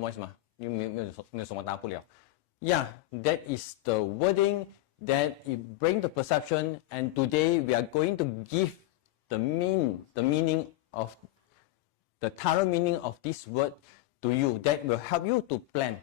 invoice 嘛，又没有什么大不了。Yeah, that is the wording that it bring the perception, and today we are going to give the meaning of the thorough meaning of this word to you that will help you to plan.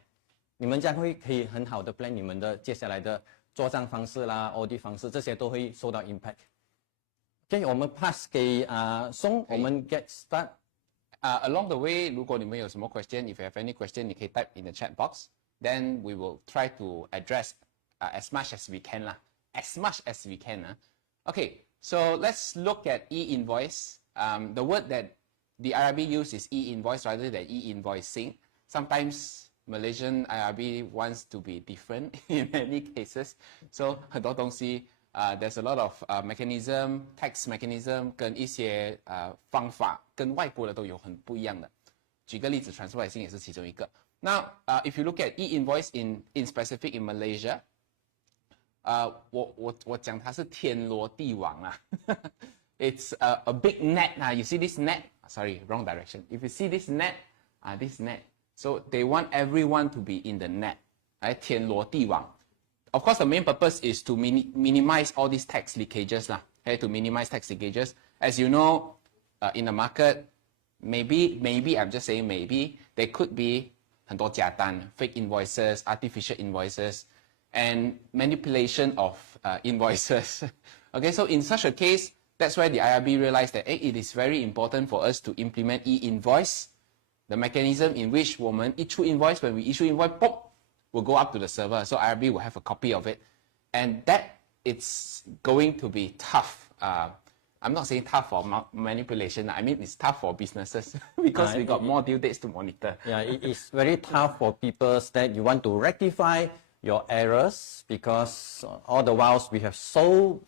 你们将会可以很好的 plan 你们的接下来的做账方式啦、audit 方式，这些都会受到 impact。OK， 我们 pass 给松，我们 get start。Along the way， 如果你们有什么 question，if you have any question， 你可以 type in the chat box。Then we will try to address as much as we can lah. As much as we can. Okay, so let's look at e-invoice. The word that the IRB use is e-invoice rather than e-invoicing. Sometimes Malaysian IRB wants to be different in many cases. So 很多东西 there's a lot of mechanism, tax mechanism 跟一些方法跟外国的都有很不一样的。举个例子 transfer pricing 也是其中一个。Now, if you look at e-invoice in specific in Malaysia, 我讲它是天罗地网啊。It's a big net. You see this net? Sorry, wrong direction. If you see this net, this net. So they want everyone to be in the net. 天罗地网。Of course, the main purpose is to minimize all these tax leakages lah. To minimize tax leakages. As you know, in the market, maybe I'm just saying maybe there could be 很多假单 fake invoices, artificial invoices, and manipulation of invoices. Okay, so in such a case, that's why the IRB realized that it is very important for us to implement e-invoice, the mechanism in which 我们 issue invoice, when we issue invoice, pop, will go up to the server. So IRB will have a copy of it. And that it's going to be tough. I'm not saying tough for manipulation. I mean, it's tough for businesses because we got more due dates to monitor. Yeah, it is very tough for people that you want to rectify your errors because all the while we have so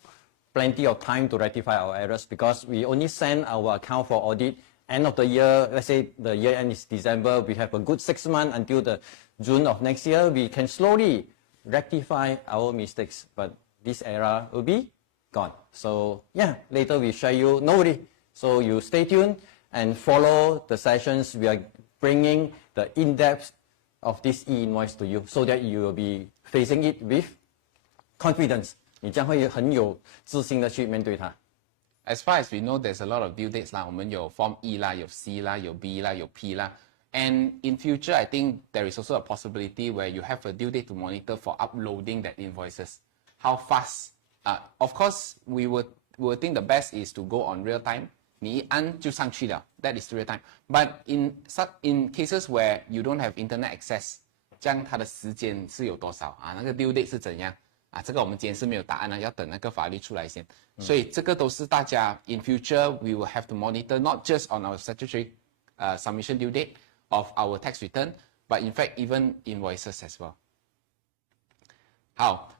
plenty of time to rectify our errors because we only send our account for audit end of the year. Let's say the year end is December. We have a good 6 months until the June of next year. We can slowly rectify our mistakes, but this error will be gone. So yeah, later we share you, no worry. So you stay tuned and follow the sessions. We are bringing the in-depth of this e-invoice to you so that you will be facing it with confidence. 你将会很有自信的去面对它。As far as we know, there's a lot of due dates 啦，我们有 Form E 啦，有 C 啦，有 B 啦，有 P 啦。And in future, I think there is also a possibility where you have a due date to monitor for uploading that invoices. How fast? Of course, we would think the best is to go on real time. 你一按就上去了 that is real time. But in cases where you don't have internet access, 这样它的时间是有多少啊？那个 due date 是怎样啊？这个我们今天是没有答案的，要等那个法律出来先。所以这个都是大家 in future we will have to monitor not just on our statutory submission due date of our tax return, but in fact even invoices as well. 好。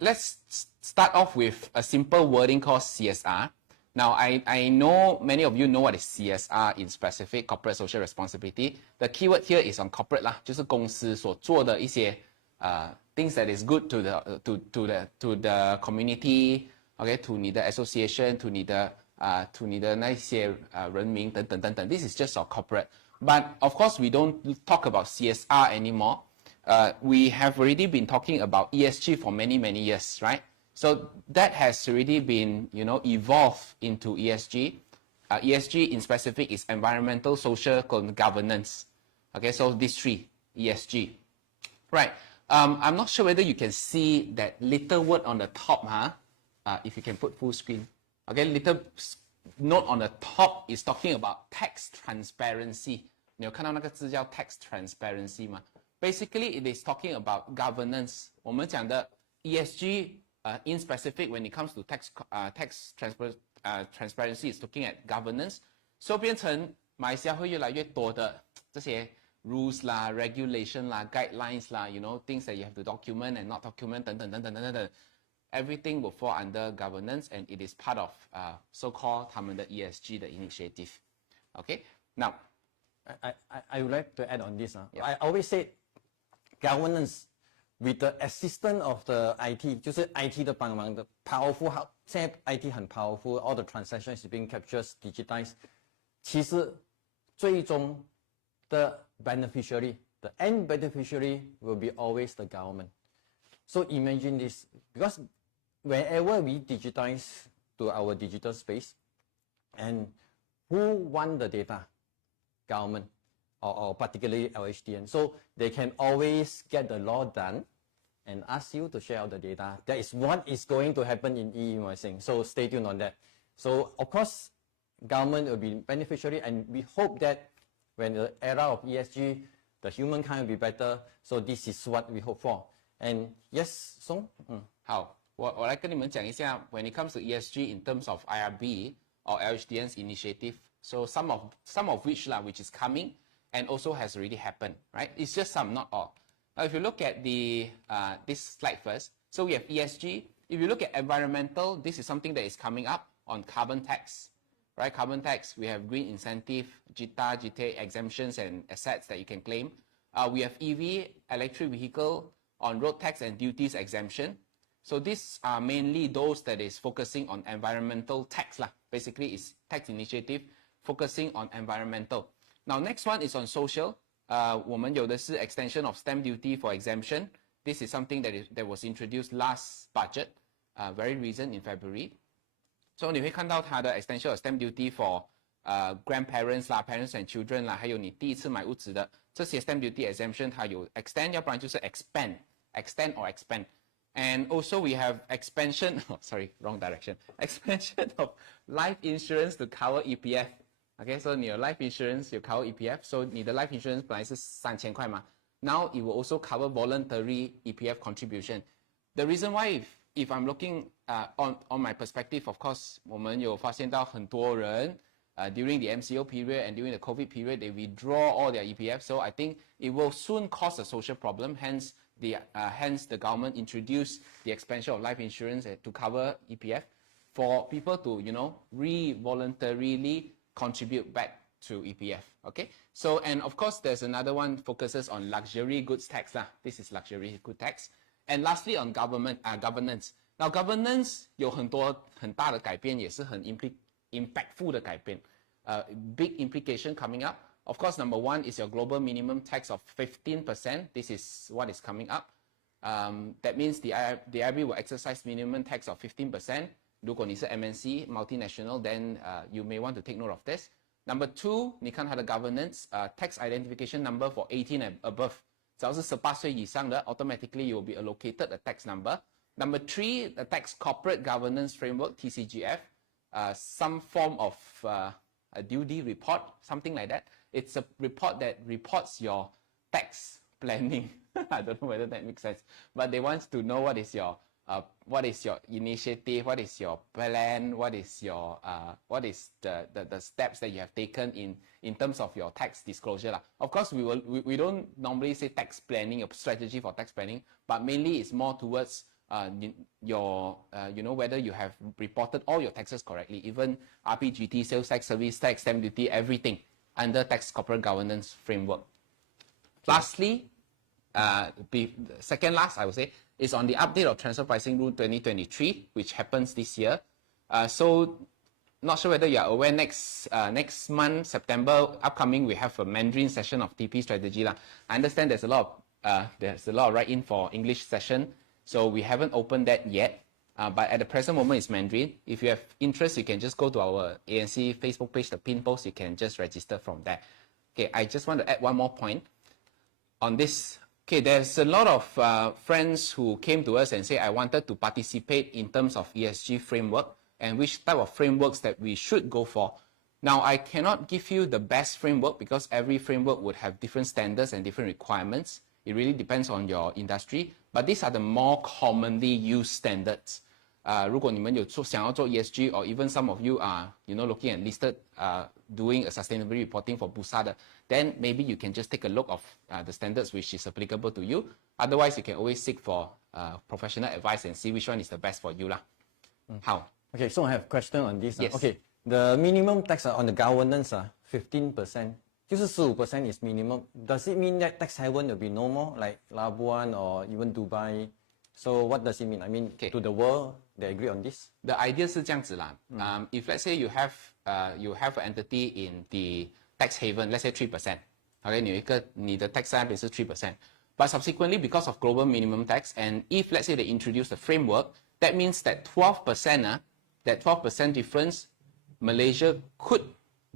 Let's start off with a simple wording called CSR. Now, I know many of you know what is CSR in specific, corporate social responsibility. The keyword here is on corporate 啦，就是公司所做的一些things that is good to the community, okay, to 你的 association, to 你的那些人民等等等等。This is just our corporate. But of course, we don't talk about CSR anymore. We have already been talking about ESG for many years, right? So that has already been, evolved into ESG. ESG in specific is environmental, social, governance. Okay, so these three, ESG. Right. I'm not sure whether you can see that little word on the top, if you can put full screen. Okay, little note on the top is talking about tax transparency. 你有看到那个字叫 tax transparency 吗？ Basically, it is talking about governance. 我们讲的 ESG, in specific, when it comes to tax transparency, is looking at governance. So 变成马来西亚会越来越多的这些 rules 啦、regulation 啦、guidelines 啦 things that you have to document and not document 等等。Everything will fall under governance, and it is part of so-called 他们的 ESG 的 initiative. Okay, now I would like to add on this. Yeah. I always say governance with the assistance of the IT, 就是 IT 的帮忙的 powerful. 现在 IT 很 powerful, all the transactions is being captured, digitized. 其实最终的 beneficiary the end beneficiary will be always the government. So imagine this, because whenever we digitize to our digital space, and who want the data? Government, or particularly LHDN. So they can always get the law done and ask you to share out the data. That is what is going to happen in e-invoicing. So stay tuned on that. So of course, government will be beneficiary, and we hope that when the era of ESG, the humankind will be better. So this is what we hope for. And yes, Song? 好，我来跟你们讲一下 ，when it comes to ESG in terms of IRB or LHDN's initiative, so some of which which is coming and also has already happened, right? It's just some, not all. Now, if you look at the this slide first, so we have ESG. If you look at environmental, this is something that is coming up on carbon tax, right? Carbon tax, we have green incentive, JITA, GTA exemptions and assets that you can claim. We have EV, electric vehicle, on road tax and duties exemption. So these are mainly those that is focusing on environmental tax lah. Basically, it's tax initiative focusing on environmental. Now, next one is on social. 我们有的是 extension of stamp duty for exemption. This is something that was introduced last budget, very recent in February. So 你会看到它的 extension of stamp duty for grandparents 啦、parents and children 啦，还有你第一次买屋子的这些 stamp duty exemption 它有 extend， 要不然就是 extend or expand. And also we have expansion, oh, sorry, wrong direction. Expansion of life insurance to cover EPF. Okay, so 你有 life insurance 有 cover EPF, so 你的 life insurance 本来是3000块嘛 ，now it will also cover voluntary EPF contribution. The reason why if I'm looking on my perspective, of course, 我们有发现到很多人during the MCO period and during the COVID period, they withdraw all their EPF. So I think it will soon cause a social problem. Hence the government introduced the expansion of life insurance to cover EPF for people to, voluntarily contribute back to EPF. Okay. So, and of course, there's another one focuses on luxury goods tax lah. This is luxury good tax. And lastly, on governance. Now, governance 有很大的改变，也是很impactful 的改变。Big implication coming up. Of course, number one is your global minimum tax of 15%. This is what is coming up. That means the IRB will exercise minimum tax of 15%. 如果你是 MNC, multinational, then you may want to take note of this. Number two, 你看它的 governance, tax identification number for 18 and above. 只要是18岁以上的 automatically you will be allocated a tax number. Number three, the tax corporate governance framework, TCGF, some form of a duty report, something like that. It's a report that reports your tax planning. I don't know whether that makes sense, but they want to know what is your initiative, what is your plan, what is the steps that you have taken in terms of your tax disclosure. Of course, we don't normally say tax planning, a strategy for tax planning, but mainly it's more towards whether you have reported all your taxes correctly, even RPGT, sales tax, service tax, stamp duty, everything under tax corporate governance framework. Lastly, second last, I would say, is on the update of transfer pricing rule 2023, which happens this year. So, not sure whether you are aware, next month, September, upcoming, we have a Mandarin session of TP strategy. I understand there's a lot of write-in for English session. So we haven't opened that yet, but at the present moment it's Mandarin. If you have interest, you can just go to our ANC Facebook page, the pin post, you can just register from there. Okay, I just want to add one more point on this. Okay, there's a lot of friends who came to us and say, I wanted to participate in terms of ESG framework and which type of frameworks that we should go for. Now, I cannot give you the best framework because every framework would have different standards and different requirements. It really depends on your industry, but these are the more commonly used standards. 如果你们有想要做 ESG, or even some of you are, looking at listed, doing a sustainability reporting for Bursa, then maybe you can just take a look of the standards which is applicable to you. Otherwise, you can always seek for professional advice and see which one is the best for you lah. How? Okay, so I have a question on this. Yes. Okay, the minimum tax on the governance 15%. 就是 15% is minimum. Does it mean that tax haven will be no more, like Labuan or even Dubai? So what does it mean? I mean, to the world, they agree on this? The idea 是这样子啦. If let's say you have an entity in the tax haven, let's say 3%, OK， 你的 tax 在那边是 3%。But subsequently, because of global minimum tax, and if let's say they introduce the framework, that means that 12%, that 12% difference, Malaysia could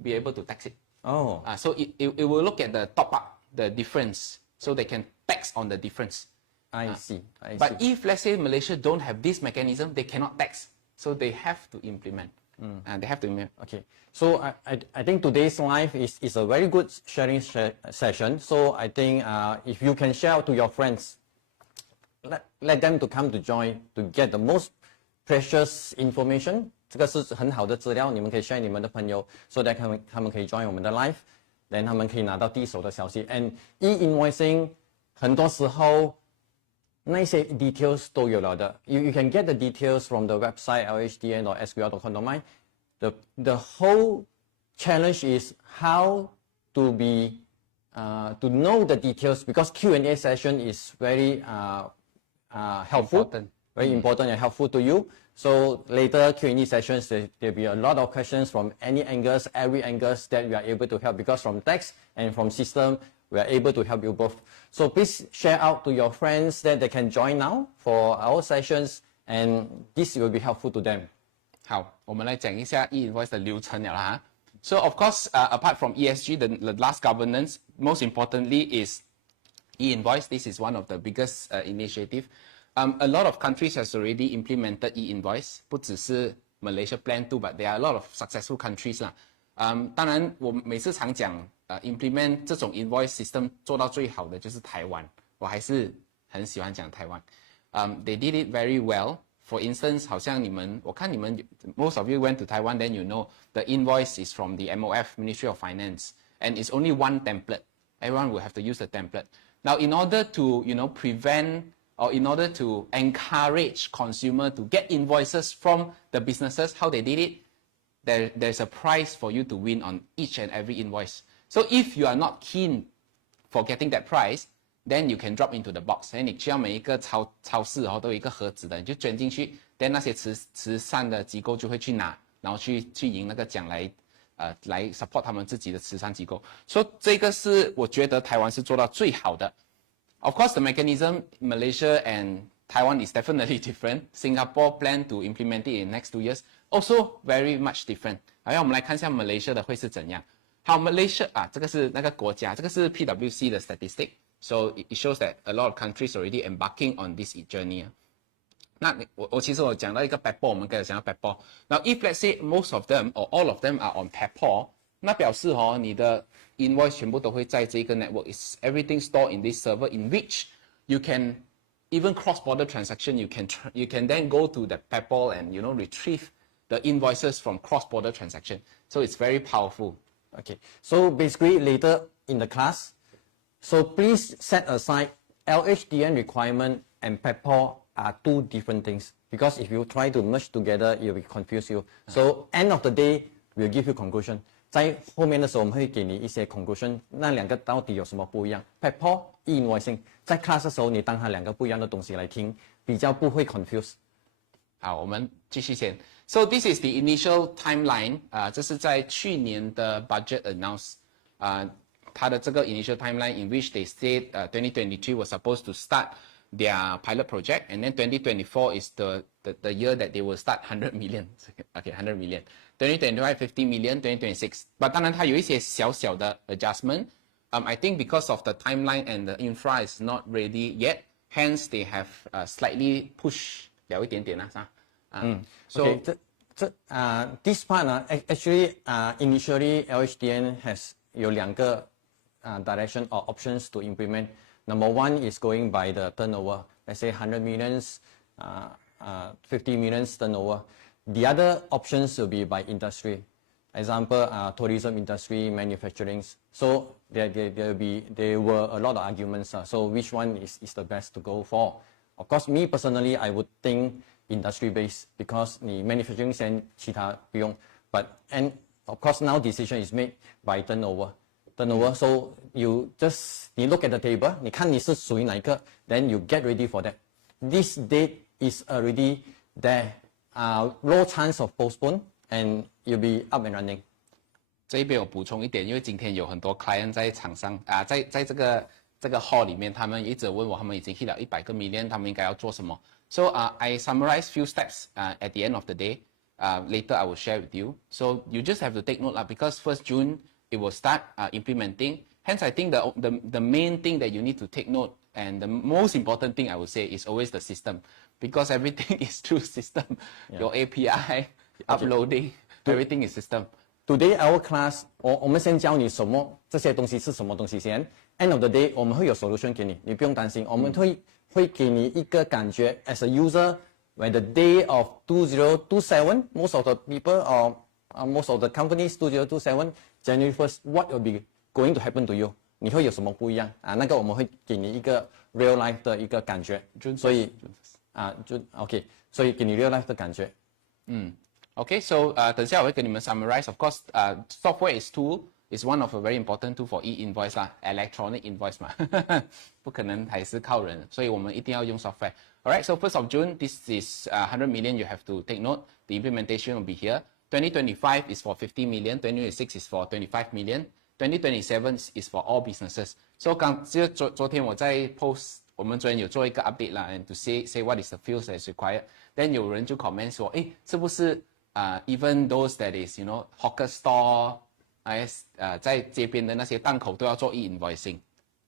be able to tax it. Oh. So it will look at the top up, the difference, so they can tax on the difference. I see. But if let's say Malaysia don't have this mechanism, they cannot tax. So they have to implement. They have to implement. Okay. So I think today's live is a very good sharing session. So I think if you can share out to your friends, let them to come to join to get the most precious information. 这个是很好的资料，你们可以 share 你们的朋友 ，so that 他们可以 join 我们的 live，then 他们可以拿到第一手的消息。And e-invoicing 很多时候那些 details 都有了的。You can get the details from the website LHDN or SQL.com.my. The whole challenge is how to be to know the details, because Q&A session is very helpful, very important and helpful to you. So later Q&A sessions, there'll be a lot of questions from any angles, every angles that we are able to help, because from text and from system, we are able to help you both. So please share out to your friends that they can join now for our sessions, and this will be helpful to them. 好，我们来讲一下 e-invoice 的流程了哈。So of course, apart from ESG, the last governance, most importantly is e-invoice. This is one of the biggest initiative. A lot of countries has already implemented e-invoice. 不只是 Malaysia plan to, but there are a lot of successful countries 啦。当然，我每次常讲implement 这种 invoice system 做到最好的就是台湾，我还是很喜欢讲台湾。They did it very well. For instance, 好像你们，我看你们 most of you went to Taiwan, then you know the invoice is from the MOF, Ministry of Finance, and it's only one template. Everyone will have to use the template. Now, in order to prevent or in order to encourage consumer to get invoices from the businesses, how they did it, there's a prize for you to win on each and every invoice. So if you are not keen for getting that prize, then you can drop into the box. 你需要每一个超市都有一个盒子的，你就卷进去 ，then 那些慈善的机构就会去拿，然后去赢那个奖来support 他们自己的慈善机构。所以这个是我觉得台湾是做到最好的。Of course, the mechanism Malaysia and Taiwan is definitely different. Singapore plan to implement it in next 2 years, also very much different. 好，让我们来看一下 Malaysia 的会是怎样。好 ，Malaysia 这个是那个国家，这个是 PwC 的 statistic. So it shows that a lot of countries already embarking on this journey. 那我其实我讲到一个 Payroll， 我们刚才讲到 Payroll. Now if let's say most of them or all of them are on Payroll, 那表示你的 invoice 全部都会在这个 network. Is everything stored in this server in which you can even cross-border transaction. You can then go to the Payroll and retrieve the invoices from cross-border transaction. So it's very powerful. Okay. So basically later in the class. So please set aside LHDN requirement and Payroll are two different things, because if you try to merge together, it will confuse you. So end of the day, we'll give you conclusion. 在后面的时候，我们会给你一些 conclusion， 那两个到底有什么不一样 ？Payroll, E-Invoicing， 在 class 的时候，你当它两个不一样的东西来听，比较不会 confuse。好，我们继续先。So this is the initial timeline. 这是在去年的 budget announce. 它的这个 initial timeline in which they said 2023 was supposed to start their pilot project, and then 2024 is the year that they will start 100 million. Okay, 100 million. 2025 50 million, 2026. But 当然它有一些小小的 adjustment. I think because of the timeline and the infra is not ready yet, hence they have slightly push 了一点点啦，是吧？So okay, this part actually initially LHDN has 有两个direction or options to implement. Number one is going by the turnover. Let's say 100 millions, 50 millions turnover. The other options will be by industry. Example, tourism industry, manufacturing. So there were a lot of arguments. So which one is the best to go for? Of course, me personally, I would think industry based, because 你 manufacturing 先，其他不用。And of course now decision is made by turnover. So you look at the table, 你看你是属于哪一个 then you get ready for that. This date is already there. Low chance of postpone, and you'll be up and running. 这一边我补充一点，因为今天有很多 client 在场上啊，在这个 hall 里面，他们一直问我，他们已经 hit 了100个 million， 他们应该要做什么 ？So I summarize few steps at the end of the day. Later I will share with you. So you just have to take note because 1st June it will start implementing. Hence, I think the main thing that you need to take note and the most important thing I would say is always the system because everything is through system. Yeah. Your API, uploading, everything is system. Today our class 我们先教你什么这些东西是什么东西先 End of the day 我们会有 solution 给你，你不用担心，我们会给你一个感觉 as a user when the day of 2027 most of the people or most of the companies 2027 January 1st what will be going to happen to you 你会有什么不一样啊？那个我们会给你一个 real life 的一个感觉，所以就 OK 所以给你 real life 的感觉。Okay, so 等下我会跟你们 summarize. Of course, software is one of a very important tool for e-invoice 啦 ，electronic invoice 嘛，不可能还是靠人，所以我们一定要用 software. Alright, so 1st of June, this is 100 million. You have to take note. The implementation will be here. 2025 is for 50 million. 2026 is for 25 million. 2027 is for all businesses. So 昨天我在 post， 我们昨天有做一个 update 啦 ，and to say what is the fields that is required. Then 有人就 comment 说，诶，是不是even those that is hawker store， 在街边的那些档口都要做 e-invoicing。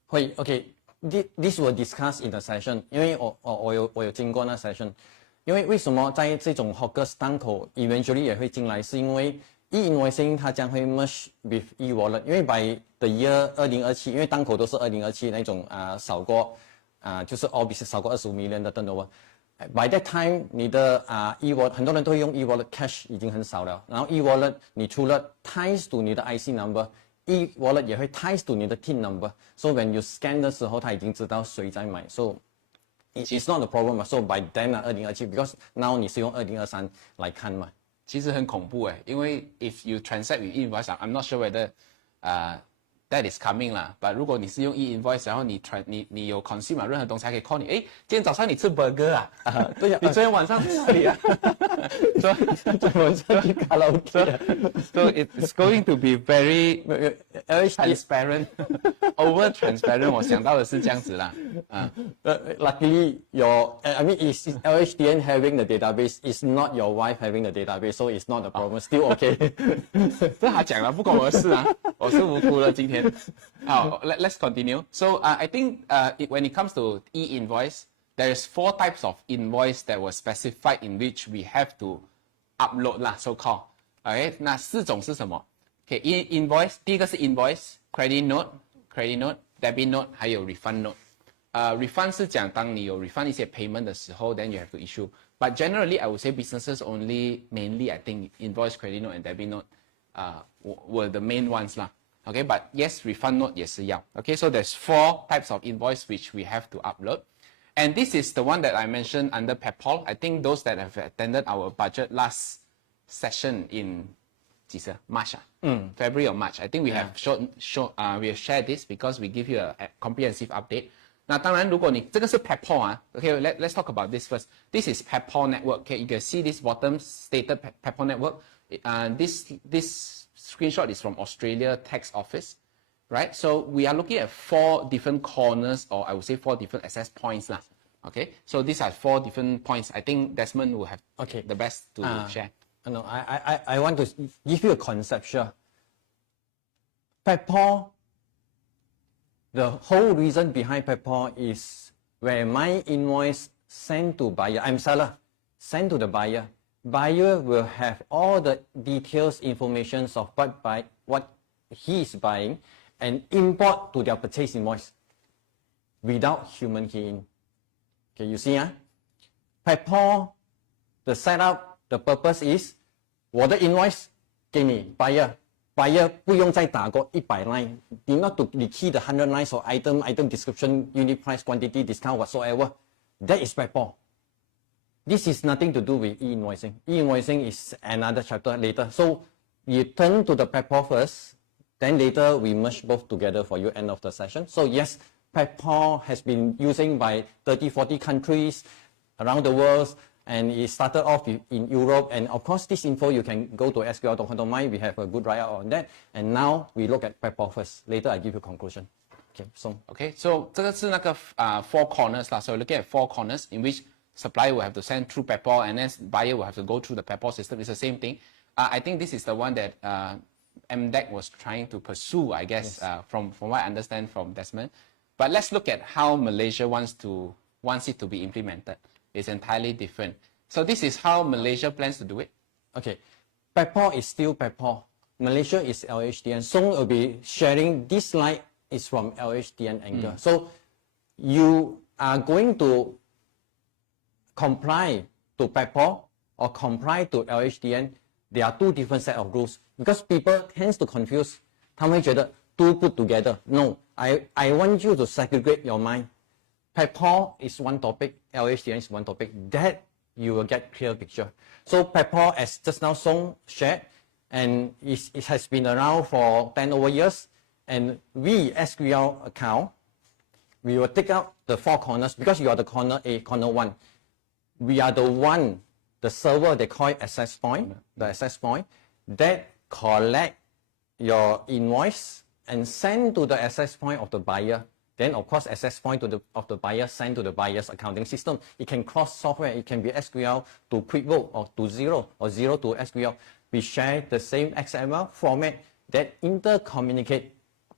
会 OK，this will discuss in the session， 因为我有经过那 session， 因为什么在这种 hawker 档口 eventually 也会进来，是因为 e-invoicing 它将会 merge with e-wallet， 因为 by the year 2027， 因为档口都是2027那种少过就是 all business 少过25 million 的 turnover。By that time， 你的e-wallet 很多人都会用 e-wallet cash 已经很少了，然后 e-wallet 你除了 ties to 你的 IC number，e-wallet 也会 ties to 你的 TIN number。So when you scan 的时候，它已经知道谁在买。So it's not a problem. So by then 2027 because now 你是用2023来看嘛。其实很恐怖诶，因为 if you transact with e-invoice， I'm not sure whether that is coming 啦。But 如果你是用 e-invoice， 然后你有 consume 任何东西，还可以 call 你，诶，今天早上你吃 burger 啊？对呀，你昨天晚上去哪里啊？昨天晚上去卡拉 OK。So it's going to be very transparent, over transparent。我想到的是这样子啦。Luckily, I mean, is LHDN having the database is not your wife having the database, so it's not a problem. Still okay. 这他讲了，不关我的事啊，我是无辜了今天。好 ，let's continue. So I think when it comes to e-invoice, there's 4 types of invoice that were specified in which we have to upload 啦 ，so called. OK， 那4种是什么 ？OK， invoice 第一个是 invoice、credit note、credit note、debit note， 还有 refund note。refund 是讲当你有 refund 一些 payment 的时候 then you have to issue. But generally, I would say businesses mainly I think invoice, credit note, and debit note were the main ones lah. Okay, but yes, refund note 也是要。Okay, so there's 4 types of invoice which we have to upload. And this is the one that I mentioned under Payroll. I think those that have attended our budget last session in March, February or March. I think we have we have shared this because we give you a comprehensive update. 那当然，如果你这个是 Payroll okay, let's talk about this first. This is Payroll network. Okay, you can see this bottom stated Payroll network. This screenshot is from Australia Tax Office, right? So we are looking at 4 different corners, or I would say 4 different access points lah. Okay, so these are 4 different points. I think Desmond will have the best to share. No, I want to give you a conceptual. Payroll, the whole reason behind Payroll is where my invoice sent to buyer, I'm seller, sent to the buyer. Buyer will have all the details, information of what he is buying and import to their purchase invoice without human key in. Okay, you see, Payroll, the setup, the purpose is 我的 invoice 给你 buyer 不用再打过100 line. You not to key the 100 lines or item description, unit price, quantity, discount, whatsoever. That is Payroll. This is nothing to do with e-invoicing. E-invoicing is another chapter later. So you turn to the Payroll first, then later we merge both together for you end of the session. So yes, Payroll has been using by 30-40 countries around the world, And it started off in Europe. And of course, this info, you can go to SQL.com.my. We have a good write-up on that. And now we look at Payroll first. Later, I give you conclusion. Okay, so 这个是那个four corners 啦. So looking at four corners in which supplier will have to send through Payroll and then buyer will have to go through the Payroll system. It's the same thing. I think this is the one that MDEC was trying to pursue, I guess, yes. From what I understand from Desmond. But let's look at how Malaysia wants it to be implemented. It's entirely different. So this is how Malaysia plans to do it. Okay, Payroll is still Payroll. Malaysia is LHDN. So we'll be sharing this slide is from LHDN angle. So you are going to comply to Payroll or comply to LHDN. There are two different set of rules because people tends to confuse. 他们会觉得 two put together. No, I want you to segregate your mind. Payroll is one topic, LHDN is one topic. That you will get clear picture. So Payroll, as just now Song shared, and it has been around for 10 over years. And we, SQL account, we will take out the four corners because you are the corner A, corner 1. We are the one, the server, they call it access point, the access point, that collect your invoice and send to the access point of the buyer. Then, of course, access point of the buyer send to the buyer's accounting system. It can cross software. It can be SQL to QuickBooks or to Xero or Xero to SQL. We share the same XML format that intercommunicate.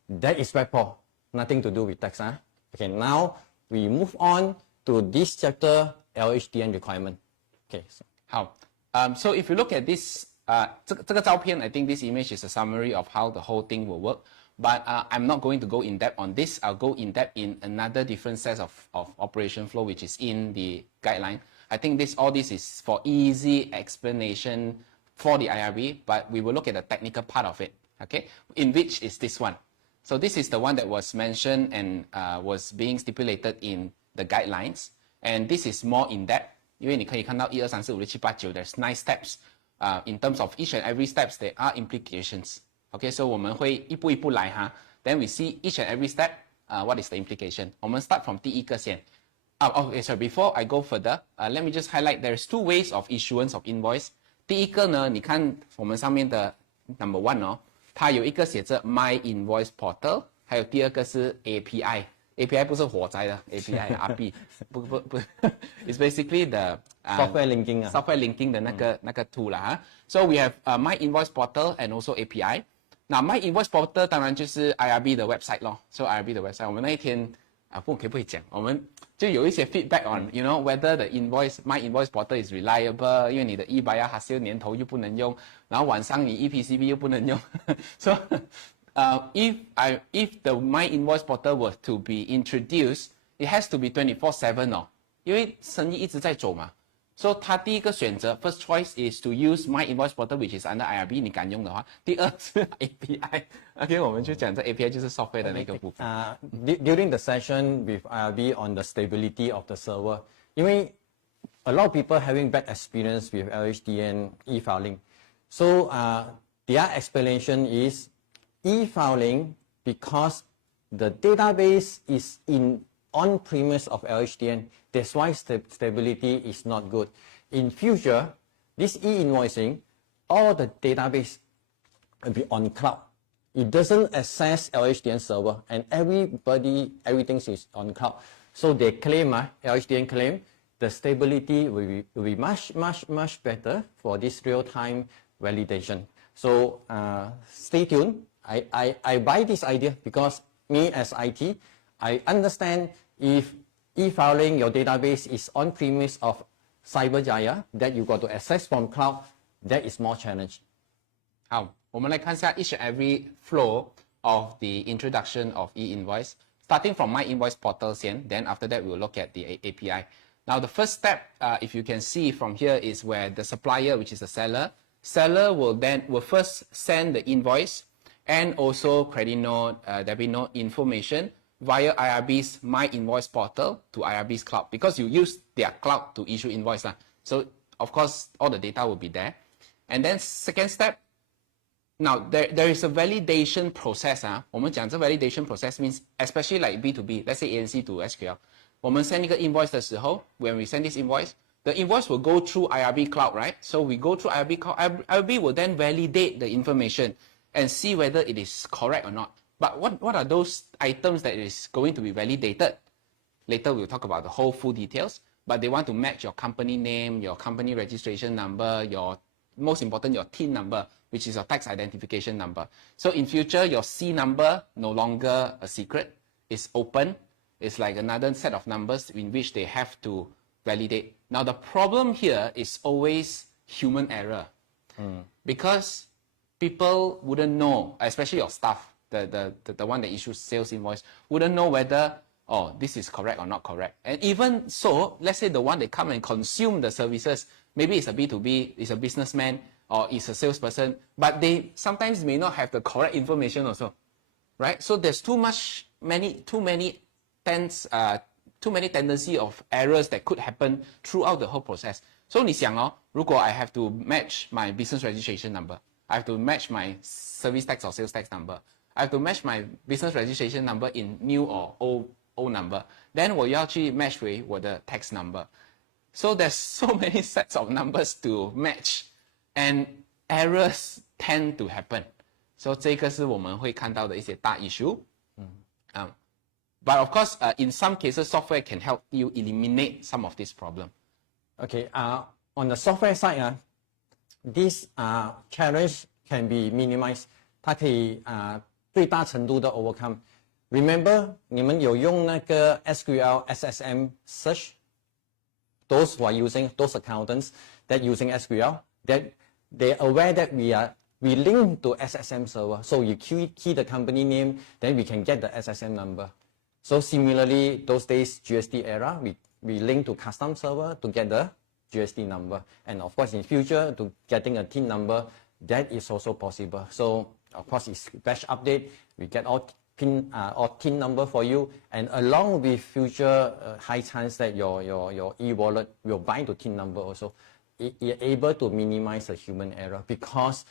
That is Payroll, nothing to do with tax. Okay, now we move on to this chapter, LHDN requirement. Okay. So if you look at this, 这个照片, I think this image is a summary of how the whole thing will work. But I'm not going to go in depth on this. I'll go in depth in another different set of operation flow, which is in the guideline. I think all this is for easy explanation for the IRB, but we will look at the technical part of it. Okay, in which is this one. So this is the one that was mentioned and was being stipulated in the guidelines. And this is more in depth. 因为你可以看到1、2、3、4、5、6、7、8、9 there's 9 steps. In terms of each and every steps, there are implications. Okay, so 我们会一步一步来哈. Then we see each and every step, what is the implication. 我们 start from 第一个先. Okay, so before I go further, let me just highlight there's two ways of issuance of invoice. 第一个呢，你看我们上面的 number 1哦。它有一个写着 My Invoice Portal， 还有第二个是 API。API 不是火灾的 API RP， 不，it's basically the software linking software linking 的那个 tool 啦哈。So we have My Invoice Portal and also API。那 My Invoice Portal 当然就是 IRB 的 website 咯。So IRB 的 website， 我们那一天可不可以讲？我们就有一些 feedback on you know whether the My Invoice Portal is reliable， 因为你的 e-buyer hasil 年头又不能用，然后晚上你 EPCB 又不能用。So if the My Invoice Portal were to be introduced, it has to be 24/7 哦，因为生意一直在走嘛。So 他第一个选择 first choice is to use My Invoice Portal, which is under IRB， 你敢用的话。第二是 API。OK， 我们就讲这 API 就是 software 的那个部分。During the session with IRB on the stability of the server, 因为 a lot of people having bad experience with LHDN e-filing. So their explanation is e-filing because the database is in on-premise of LHDN. That's why stability is not good. In future, this e-invoicing, all the database will be on cloud. It doesn't access LHDN server, and everything is on cloud. So they claim, LHDN claim, the stability will be much better for this real-time validation. So stay tuned. I buy this idea because me as IT, I understand if e-filing your database is on premise of Cyberjaya that you got to access from cloud, that is more challenge. 好，我们来看一下 each and every flow of the introduction of e-invoice, starting from My Invoice Portal 先, then after that we'll look at the API. Now the first step, if you can see from here, is where the supplier, which is the seller will first send the invoice and also credit note, debit note information via IRB's My Invoice Portal to IRB's cloud, because you use their cloud to issue invoice. So of course all the data will be there. And then second step, now there is a validation process. 我们讲这 validation process means, especially like B2B, let's say ANC to SQL. 我们 send 一个 invoice 的时候, when we send this invoice, the invoice will go through IRB Cloud, right? So we go through IRB Cloud. IRB will then validate the information and see whether it is correct or not. But what are those items that is going to be validated? Later we'll talk about the whole full details. But they want to match your company name, your company registration number, your most important, your TIN number, which is your tax identification number. So in future, your C number no longer a secret. It's open. It's like another set of numbers in which they have to validate. Now the problem here is always human error. Because people wouldn't know, especially your staff, the one that issues sales invoice, wouldn't know whether, oh, this is correct or not correct. And even so, let's say the one that come and consume the services, maybe it's a B2B, it's a businessman, or it's a salesperson, but they sometimes may not have the correct information also, right? So there's too many tendency of errors that could happen throughout the whole process. So 你想哦，如果 I have to match my business registration number, I have to match my service tax or sales tax number, I have to match my business registration number in new or old number, then 我要去 match 回我的 tax number. So there's so many sets of numbers to match, and errors tend to happen. So 这个是我们会看到的一些大 issue. But of course, in some cases, software can help you eliminate some of this problem. Okay, on the software side, this challenge can be minimized. 它可以最大程度的 overcome. Remember, 你们有用那个 SQL SSM search? Those who are using, those accountants that using SQL, that they're aware that we link to SSM server. So you key the company name, then we can get the SSM number. So similarly, those days GST era, we link to custom server to get the GST number. And of course, in future, to getting a TIN number, that is also possible. So of course, it's batch update. We get all TIN number for you, and along with future high chance that your e-wallet will bind to TIN number also. You're able to minimize the human error, because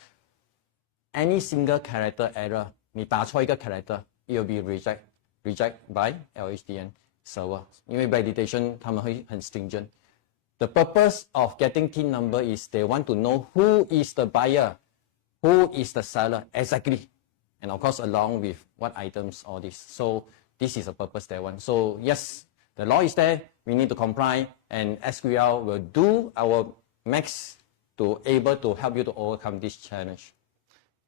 any single character error, 你打错一个 character, it will be reject by LHDN server. 因为 validation 他们会很 stringent. The purpose of getting TIN number is they want to know who is the buyer, who is the seller exactly, and of course along with what items, all this. So this is the purpose they want. So yes, the law is there, we need to comply, and SQL will do our max to able to help you to overcome this challenge.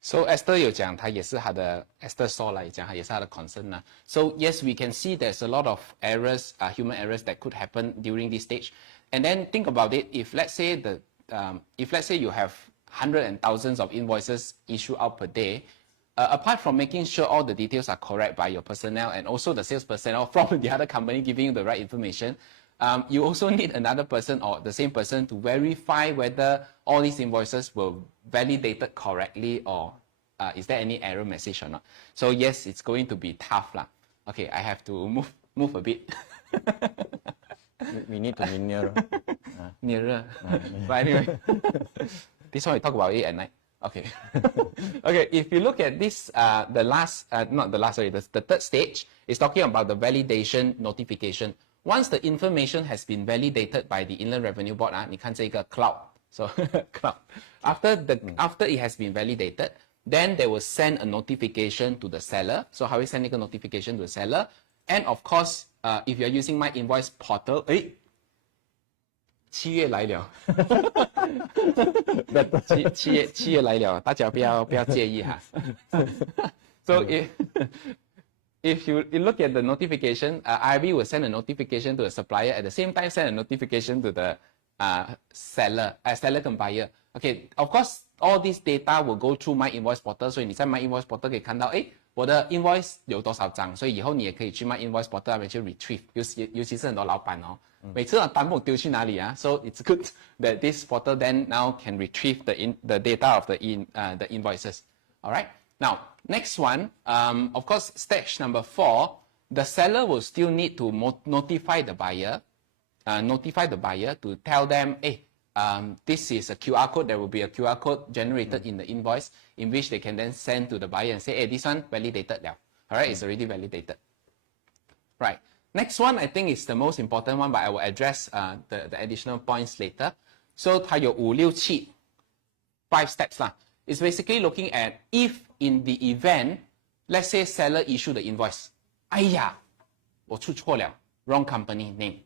So Esther 有讲，他也是他的 Esther saw 来讲，他也是他的 concern 啦。So yes, we can see there's a lot of errors, human errors that could happen during this stage. And then think about it. If let's say you have hundreds and thousands of invoices issued out per day, apart from making sure all the details are correct by your personnel and also the sales personnel from the other company giving you the right information, you also need another person or the same person to verify whether all these invoices were validated correctly, or is there any error message or not. So yes, it's going to be tough lah. Okay, I have to move a bit. We need to be nearer. Nearer. But anyway, this one we talk about it at night. Okay. Okay, if you look at this, the third stage is talking about the validation notification. Once the information has been validated by the Inland Revenue Board, 你看这个 cloud. So cloud. After it has been validated, then they will send a notification to the seller. So how we send a notification to the seller? And of course, if you're using my invoice portal, 7月来了，7月来了，大家不要介意哈。So if you look at the notification, IRB will send a notification to the supplier, at the same time send a notification to the seller and buyer. Okay, of course, all this data will go through my invoice portal. 所以你在 my invoice portal 可以看到，我的 invoice 有多少张，所以以后你也可以去 my invoice portal 那边去 retrieve， 尤其是很多老板哦，每次把单目丢去哪里啊 ？So it's good that this portal then now can retrieve the data of the invoices. All right. Now next one, of course, stage number 4, the seller will still need to notify the buyer to tell them, this is a QR code. There will be a QR code generated in the invoice, in which they can then send to the buyer and say, this one validated now. All right, it's already validated. Right. Next one, I think is the most important one, but I will address the additional points later. So 它有5、6、7 5 steps lah. It's basically looking at if in the event, let's say seller issue the invoice. 哎呀，我出错了 wrong company name,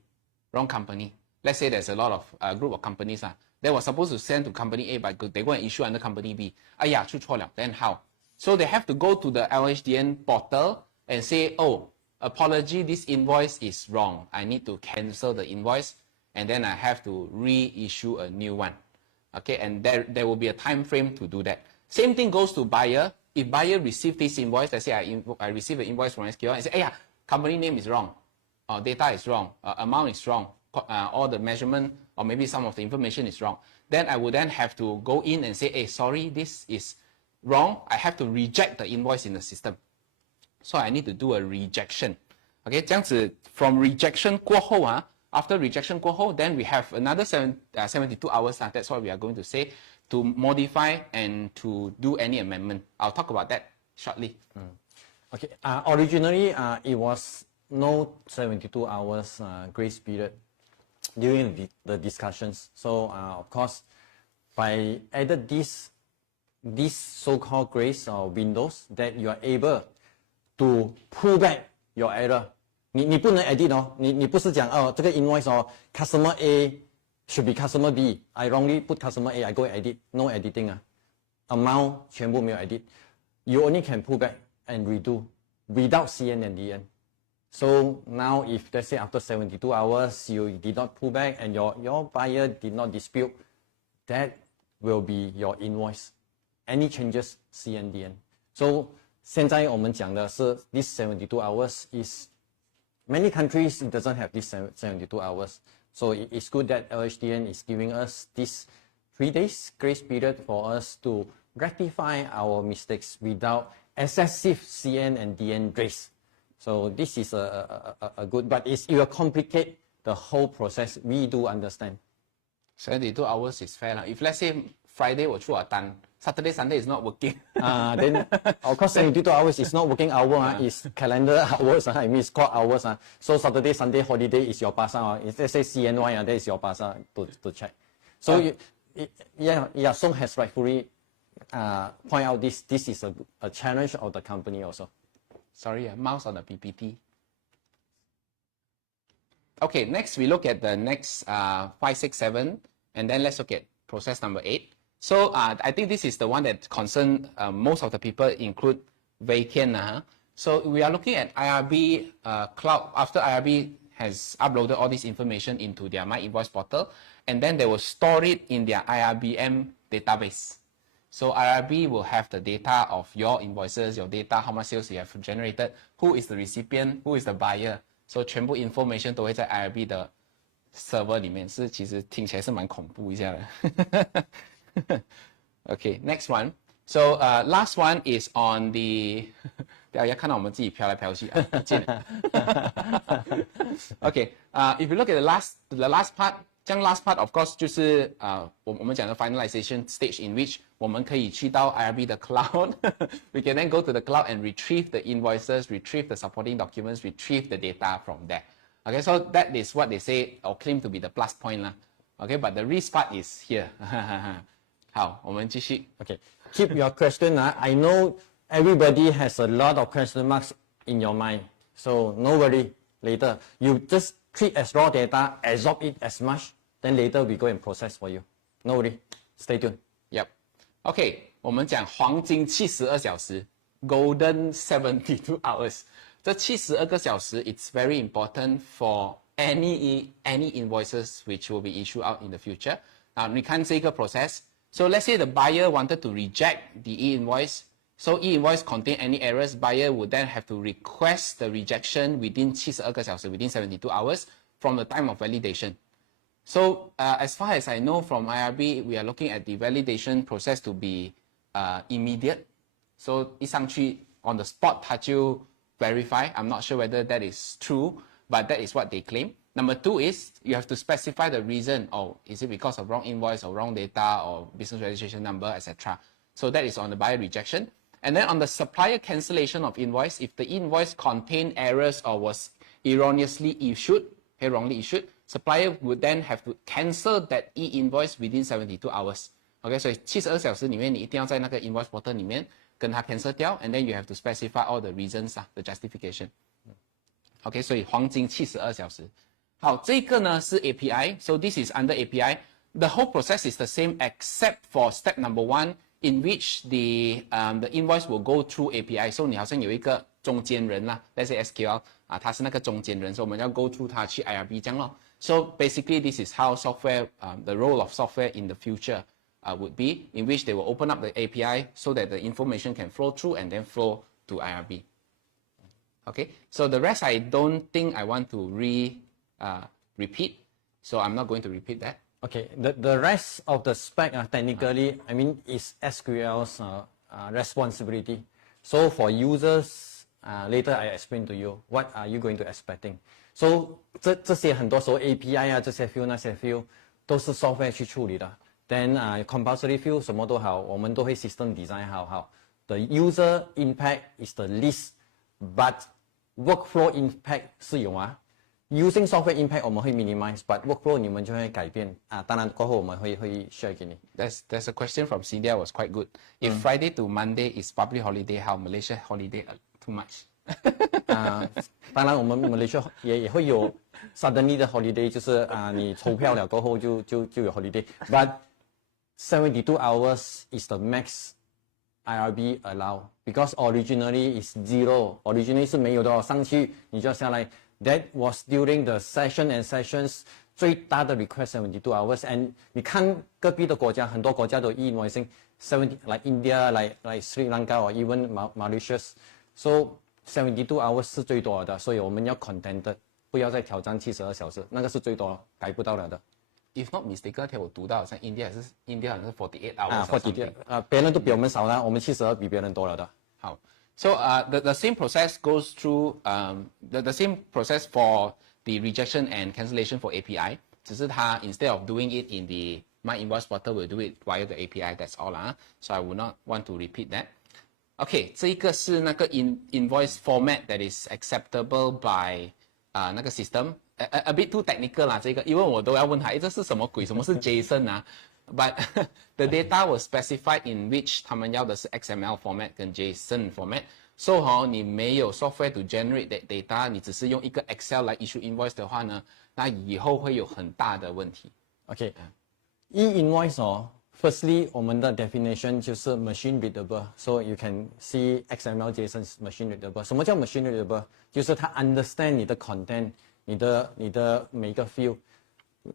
wrong company. Let's say there's a lot of group of companies they were supposed to send to company A, but they go and issue under company B. 哎呀，出错了 then how? So they have to go to the LHDN portal and say, oh, apology, this invoice is wrong. I need to cancel the invoice, and then I have to reissue a new one. Okay, and there will be a time frame to do that. Same thing goes to buyer. If buyer receive this invoice, let's say I receive an invoice from SQL and say, hey, company name is wrong, data is wrong, amount is wrong, all the measurement or maybe some of the information is wrong. Then I would then have to go in and say, hey, sorry, this is wrong. I have to reject the invoice in the system. So I need to do a rejection. Okay, 这样子 from rejection 过后after rejection 过后, then we have another 72 hours. That's what we are going to say to modify and to do any amendment. I'll talk about that shortly. Okay, originally it was no 72 hours grace period during the discussions. So of course, by added this so-called grace or windows that you are able to pull back your error. 你不能 edit 你不是讲这个 invoice customer A should be customer B. I wrongly put customer A, I go and edit. No editing amount 全部没有 edit. You only can pull back and redo without CN and DN. So now if let's say after 72 hours you did not pull back and your buyer did not dispute, that will be your invoice. Any changes CN DN. So 现在我们讲的是 this 72 hours is many countries it doesn't have this 72 hours. So it's good that LHDN is giving us this 3 days grace period for us to rectify our mistakes without excessive CN and DN grace. So this is a good, but it will complicate the whole process. We do understand. 72 hours is fair. If let's say Friday 我出了单 Saturday, Sunday is not working. Then of course 72 hours is not working hour, it's calendar hours, it means clock hours. So Saturday, Sunday holiday is your pasa. If let's say CNY, that is your pasa to check. So Song has rightfully point out this is a challenge of the company also. Sorry, mouse on the PPT. Okay, next we look at the next 5, 6, 7, and then let's look at process number 8. So I think this is the one that concerns most of the people, include vacant. So we are looking at IRB cloud. After IRB has uploaded all this information into their My Invoice portal, and then they will store it in their IRBM database. So IRB will have the data of your invoices, your data, how much sales you have generated, who is the recipient, who is the buyer. So 全部 information 都会在 IRB 的 server 里面，其实听起来是蛮恐怖一下的。Okay, next one. So last one is on the 大家看到我们自己飘来飘去Okay, if you look at the last part, 这样 last part of course 就是我们讲的 finalization stage in which 我们可以去到 IRB 的 cloud. We can then go to the cloud and retrieve the invoices, retrieve the supporting documents, retrieve the data from there. Okay, so that is what they say or claim to be the plus point lah. Okay, but the risk part is here. 好，我们继续。Okay, keep your question. I know everybody has a lot of question marks in your mind, so no worry. Later, you just treat as raw data, absorb it as much, then later we go and process for you. No worry. Stay tuned. Yep. Okay, 我们讲黄金72小时 ，Golden 72 hours. 这72个小时 it's very important for any invoices which will be issued out in the future. 你看这个 process. So let's say the buyer wanted to reject the e-invoice. So e-invoice contain any errors, buyer would then have to request the rejection within 72个小时, within 72 hours from the time of validation. So as far as I know from IRB, we are looking at the validation process to be immediate. So 一上去 on the spot 它就 verify. I'm not sure whether that is true, but that is what they claim. Number 2 is you have to specify the reason. Oh, is it because of wrong invoice or wrong data or business registration number, etc. So that is on the buyer rejection. And then on the supplier cancellation of invoice, if the invoice contained errors or was erroneously issued, wrongly issued, supplier would then have to cancel that e-invoice within 72 hours. OK， 所以72小时里面你一定要在那个 invoice portal 里面跟它 cancel 掉 ，and then you have to specify all the reasons the justification. OK， 所以黄金72小时。好，这个呢是 API，so this is under API. The whole process is the same except for step number 1, in which the invoice will go through API. So 你好像有一个中间人啦 ，let's say SQL 它是那个中间人，所以我们要 go through 它去 IRB 这样咯。So basically, this is how software, the role of software in the future would be, in which they will open up the API so that the information can flow through and then flow to IRB. Okay, so the rest I don't think I want to repeat, so I'm not going to repeat that. Okay, the rest of the spec technically, I mean, is SQL's responsibility. So for users, later I explain to you what are you going to expecting. So 这些很多时候 API 这些 field 那些 field 都是 software 去处理的。Then compulsory field 什么都好，我们都会 system design 好。The user impact is the least, but workflow impact 是有啊。Using software impact 我们会 minimize, but workflow 你们就会改变啊。当然过后我们会 share 给你。There's a question from Cynthia was quite good. If Friday to Monday is public holiday, how Malaysia holiday too much? 当然我们 Malaysia 也会有 suddenly 的 holiday， 就是你投票了过后就有 holiday。But 72 hours is the max IRB allow because originally is 0，originally 是没有的，上去你就要下来。That was during the session and sessions 最大的 request 72 hours。And 你看隔壁的国家，很多国家都 E-Invoicing 70 like India, like Sri Lanka or even Malaysia. So 72 hours 是最多的，所以我们要 contented， 不要再挑战72小时，那个是最多改不到了的。If not mistaken， 那天我读到好像 India 好像是48 hours。48，别人都比我们少了，我们72比别人多了的。好 ，so the same process goes through the same process for the rejection and cancellation for API， 只是它 instead of doing it in the My Invoice portal will do it via the API. That's all So I would not want to repeat that. OK， 这一个是那个 invoice format that is acceptable by 那个 system。A bit too technical 啦，这个，因为我都要问他，这是什么鬼？什么是 JSON 啊 ？But the data was specified in which 他们要的是 XML format 跟 JSON format。So 你没有 software to generate that data， 你只是用一个 Excel 来 issue invoice 的话呢，那以后会有很大的问题。OK，E-invoice firstly 我们的 definition 就是 machine readable，so you can see XML JSON is machine readable。什么叫 machine readable？ 就是它 understand 你的 content。你的每个 field，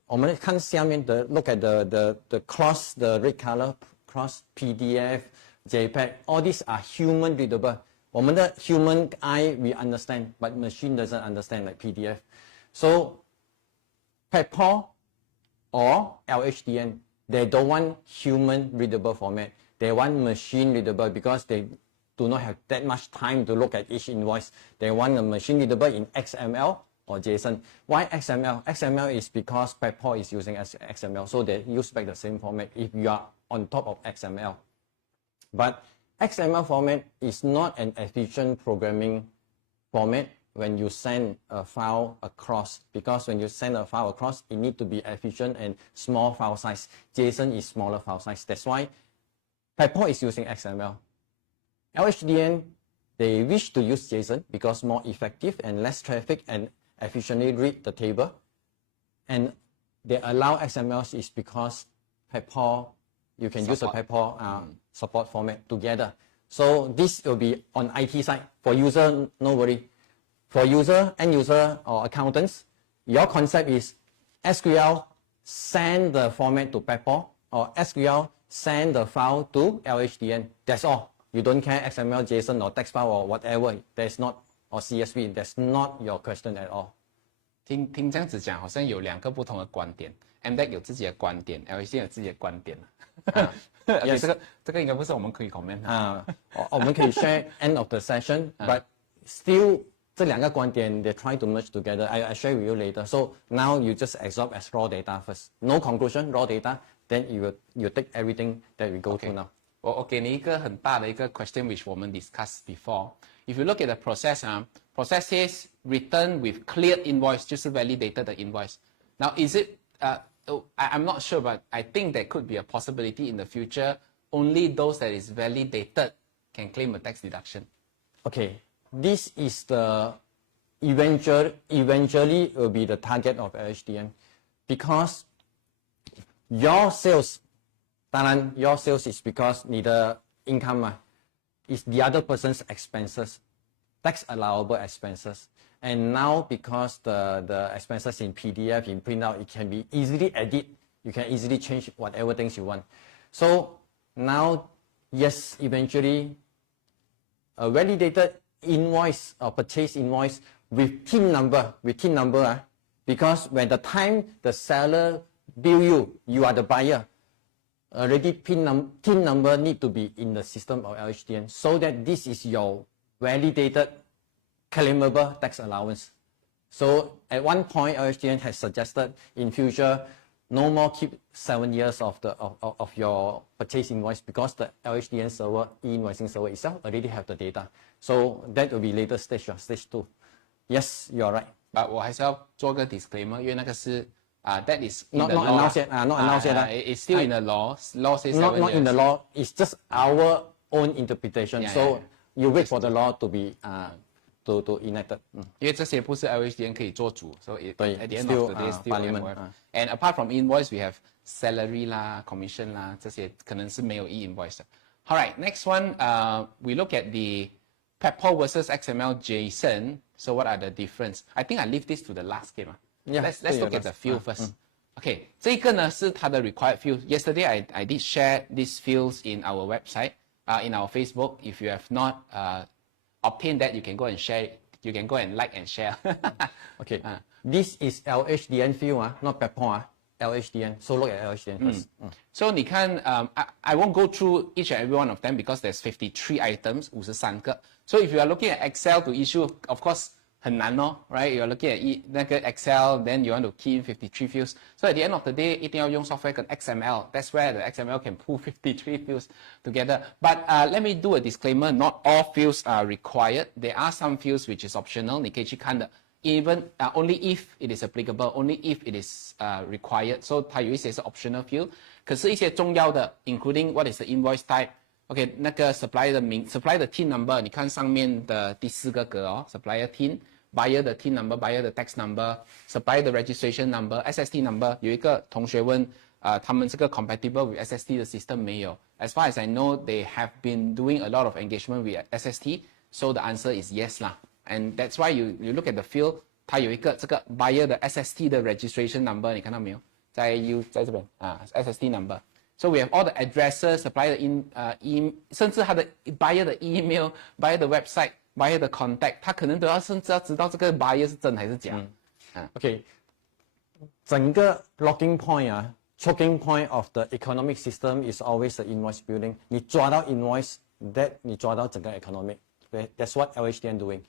我们看下面的 look at the cross the red color cross PDF JPEG all these are human readable。我们的 human eye we understand but machine doesn't understand like PDF。So Payroll or LHDN they don't want human readable format. They want machine readable because they do not have that much time to look at each invoice. They want a machine readable in XML or JSON. Why XML? XML is because Payroll is using XML, so they use back the same format if you are on top of XML. But XML format is not an efficient programming format when you send a file across, because when you send a file across, it needs to be efficient and small file size. JSON is smaller file size. That's why Payroll is using XML. LHDN, they wish to use JSON because more effective and less traffic and efficiently read the table. And they allow XML is because Payroll, you can use a Payroll support format together. So this will be on IT side. For user, no worry. For user, end user or accountants, your concept is SQL send the format to Payroll or SQL send the file to LHDN. That's all. You don't care XML, JSON or text file or whatever. There's not, or CSV. That's not your question at all. 听这样子讲，好像有两个不同的观点。MDEC 有自己的观点 ，LHDN 有自己的观点。Yes. 这个应该不是我们可以 comment 我们可以 share end of the session, but still 这两个观点 they try to merge together. I share with you later. So now you just absorb as raw data first. No conclusion, raw data. Then you take everything that we go through now. 我给你一个很大的一个 question which 我们 discussed before. If you look at the process, process says return with cleared invoice 就是 validated 的 invoice. Now is it, I'm not sure, but I think there could be a possibility in the future only those that is validated can claim a tax deduction. Okay, this is the eventually will be the target of LHDN because your sales, 当然 your sales is because 你的 income is the other person's expenses, tax allowable expenses. And now because the expenses in PDF, in printout, it can be easily edit. You can easily change whatever things you want. So now, yes, eventually a validated invoice or purchase invoice with TIN number, because when the time the seller bill you, you are the buyer, already TIN number need to be in the system of LHDN so that this is your validated claimable tax allowance. So at one point, LHDN has suggested in future, no more keep 7 years of your purchase invoice because the LHDN server, E-Invoicing server itself already have the data. So that will be later stage, stage 2. Yes, you are right. But 我还是要做个 disclaimer，因为那个是that is not announced yet. Not announced yet. It's still in the law. Law says 7 not years. in the law. It's just our own interpretation. So you wait for the law to be to enacted. 因为这些不是 LHDN 可以做主，so at the end still, of the day still Parliament. And apart from invoice, we have salary 啦、commission 啦，这些可能是没有 e-invoice 的。All right, next one, we look at the Payroll versus XML JSON. So what are the difference? I think I leave this to the last game. Let's look at the field first. Okay, 这个呢是它的 required field. Yesterday I did share these fields in our website, in our Facebook. If you have not obtained that, you can go and share it. You can go and like and share. Okay, this is LHDN field, not Payroll. LHDN. So look at LHDN first. So 你看, I won't go through each and every one of them because there's 53 items, 53个. So if you are looking at Excel to issue, of course, 很难咯, right? You're looking at 那个 Excel, then you want to key in 53 fields. So at the end of the day, 一定要用 software 跟 XML. That's where the XML can pull 53 fields together. But let me do a disclaimer. Not all fields are required. There are some fields which is optional. 你可以去看的. Even only if it is applicable, only if it is required. So 它有一些是 optional field. 可是一些重要的 including what is the invoice type. OK, 那个 supplier 的名 supplier 的 TIN number, 你看上面的第4个格哦 supplier TIN, buyer 的 TIN number, buyer 的 tax number, supplier 的 registration number, SST number. 有一个同学问他们这个 compatible with SST 的 system 没有? As far as I know, they have been doing a lot of engagement with SST. So the answer is yes 啦. And that's why you look at the field, 它有一个这个 buyer 的 SST 的 registration number, 你看到没有？在这边SST number. So we have all the addresses, supplier 的甚至它的 buyer 的 email, buyer 的 website, buyer 的 contact, 他可能都要甚至要知道这个 buyer 是真还是假。Okay, 整个 locking point choking point of the economic system is always the invoice building. 你抓到 invoice, that 你抓到整个 economic. That's what LHDN doing.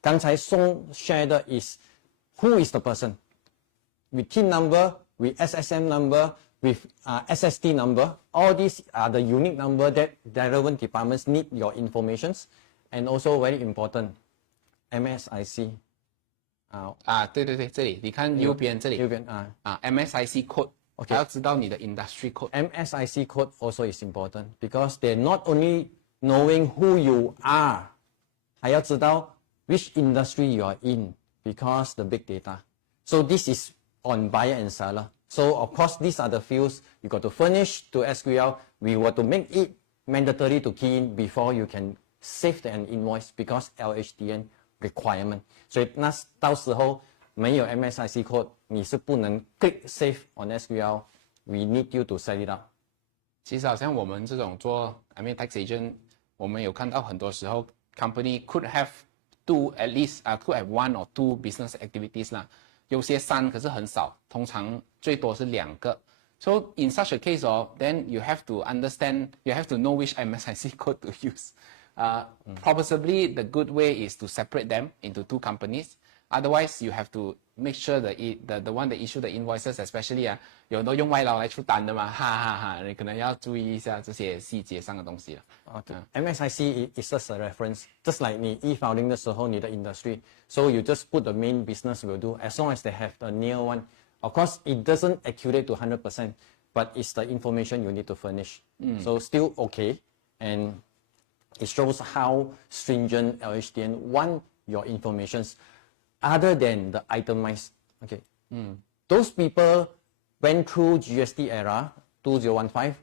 刚才Song shared is who is the person with TIN number, with SSN number, with SST number. All these are the unique number that the relevant departments need your informations, and also very important, MSIC. 对对对，这里你看右边这里，右边MSIC code， 还要知道你的 industry code。MSIC code also is important because they're not only knowing who you are, 还要知道 which industry you are in because the big data. So this is on buyer and seller. So of course these are the fields you got to furnish to SQL. We were to make it mandatory to key in before you can save an invoice because LHDN requirement. 所以那到时候没有 MSIC code, 你是不能 click save on SQL. We need you to set it up. 其实好像我们这种做 tax agent, 我们有看到很多时候 company could have at least could have 1 or 2 business activities 啦，有些3可是很少，通常最多是2个。So in such a case, then you have to understand, you have to know which MSIC code to use. Probably the good way is to separate them into 2 companies. Otherwise, you have to make sure the one that issue the invoices, especially 有很多用外劳来出单的嘛，哈哈哈，你可能要注意一下这些细节上的东西了。MSIC is just a reference, just like 你 e-filing 的时候你的 industry, so you just put the main business will do as long as they have the near one. Of course, it doesn't accurate to 100%, but it's the information you need to furnish. So still okay, and it shows how stringent LHDN want your informations other than the itemized. Okay. Those people went through GST era 2015.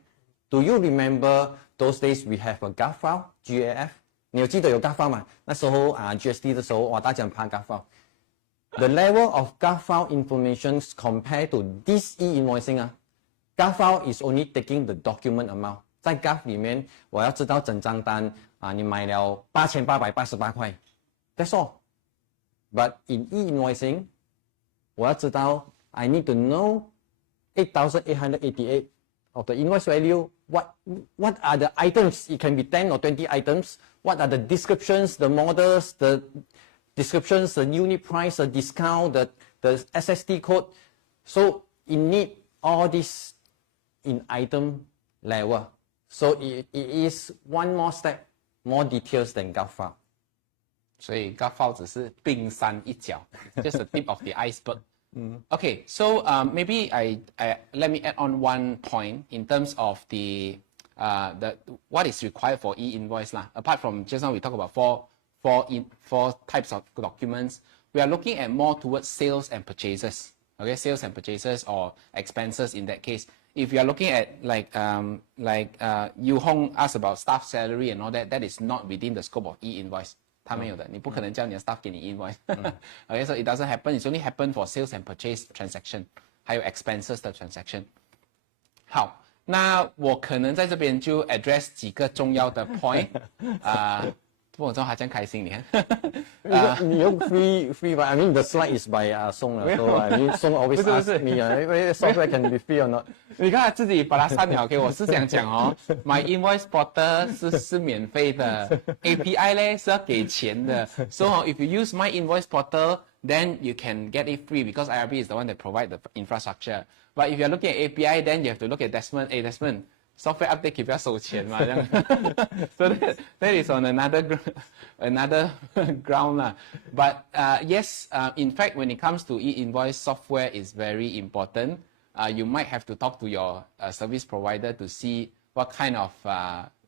Do you remember those days we have a GAF file, GAF? 你有记得有 GAF file 吗？那时候GST 的时候，哇，大家很怕 GAF file. The level of GAF file information compared to this e-invoicing GAF file is only taking the document amount. 在 GAF 里面，我要知道整张单你买了8888块 ，That's all. But in e-invoicing, 我要知道 I need to know 8,888 of the invoice value. What are the items? It can be 10 or 20 items. What are the descriptions, the models, the descriptions, the unit price, the discount, the SSD code. So you need all this in item level. So it is one more step, more details than GAF file. 所以 GAF file 只是冰山一角 just the tip of the iceberg. Okay, so maybe let me add on one point in terms of the what is required for e-invoice lah. Apart from just now we talk about four types of documents, we are looking at more towards sales and purchases. Okay, sales and purchases or expenses in that case. If you are looking at Yu Hong asked about staff salary and all that, that is not within the scope of e-invoice. 他没有的，你不可能叫你的 staff 给你 invoice. Okay, so it doesn't happen. It's only happen for sales and purchase transaction, 还有 expenses 的 transaction. 好，那我可能在这边就 address 几个重要的 point. 不过我知道他这样开心，你看。你用 free but I mean the slide is by Song so I mean Song always ask me whether software can be free or not. 你看他自己把它删了，给我是想讲哦，My Invoice Portal 是免费的 ，API 呢是要给钱的。So if you use My Invoice Portal, then you can get it free because IRB is the one that provide the infrastructure. But if you are looking at API, then you have to look at Desmond. Hey Desmond, software update 可以不要收钱嘛？这样。So that is on another ground lah. But yes, in fact, when it comes to e-invoice, software is very important. You might have to talk to your service provider to see what kind of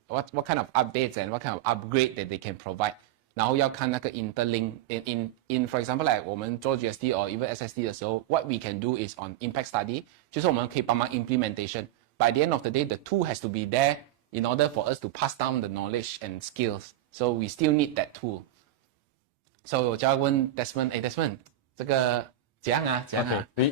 what kind of updates and what kind of upgrade that they can provide. 然后要看那个 interlink in for example like 我们做 GST or even SSD 的时候 what we can do is on impact study 就是我们可以帮忙 implementation. By the end of the day, the tool has to be there in order for us to pass down the knowledge and skills. So we still need that tool. So 我就要问 Desmond, Desmond, 这个怎样啊？怎样啊？ We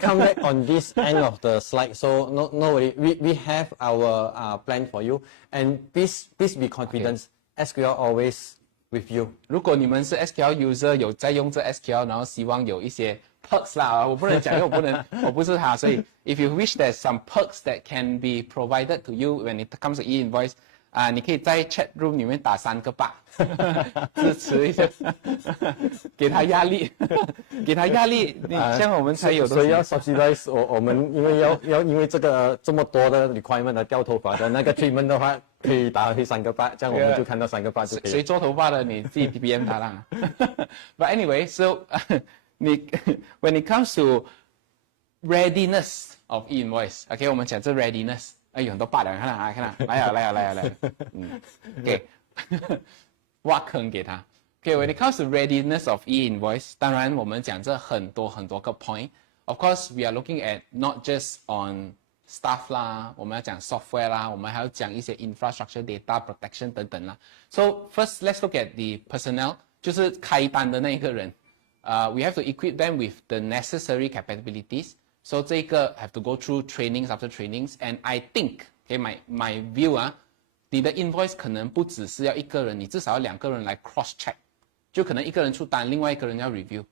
come back on this end of the slide, so no worry. We have our plan for you, and please be confident. Okay. SQL always with you. 如果你们是 SQL user 有在用这 SQL， 然后希望有一些 perks 啦，我不能讲，因为我不是他，所以 if you wish there's some perks that can be provided to you when it comes to e-invoice， 你可以在 chat room 里面打3个8，支持一下，给他压力，给他压力，你这样我们才有。所以要 subsidize 我们，因为要因为这个这么多的 requirement 的掉头发的那个 treatment 的话，可以打回3个8，这样我们就看到3个8就可以了。谁做头发的你自己 PM 他啦。But anyway, so when it comes to readiness of e-invoice, OK， 我们讲这 readiness， 有很多8了，看来，OK， 挖坑给他。OK， when it comes to readiness of e-invoice， 当然我们讲这很多个 point。Of course, we are looking at not just on staff 啦，我们要讲 software 啦，我们还要讲一些 infrastructure, data protection 等等啦。So first, let's look at the personnel， 就是开单的那一个人。we have to equip them with the necessary capabilities. So 这个 have to go through trainings after trainings. And I think, okay, my view 你的 invoice 可能不只是要一个人，你至少要2个人来 cross check， 就可能一个人出单，另外一个人要 review.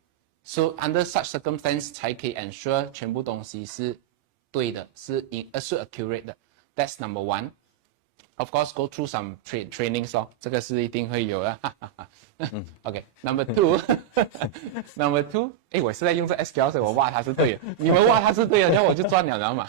So under such circumstance 才可以 ensure 全部东西是对的，是accurate 的。That's number one. Of course, go through some trainings 咯，这个是一定会有的。OK, number two ，我是在用这 SQL， 所以我挖它是对的。你们挖它是对的，然后我就赚了，知道吗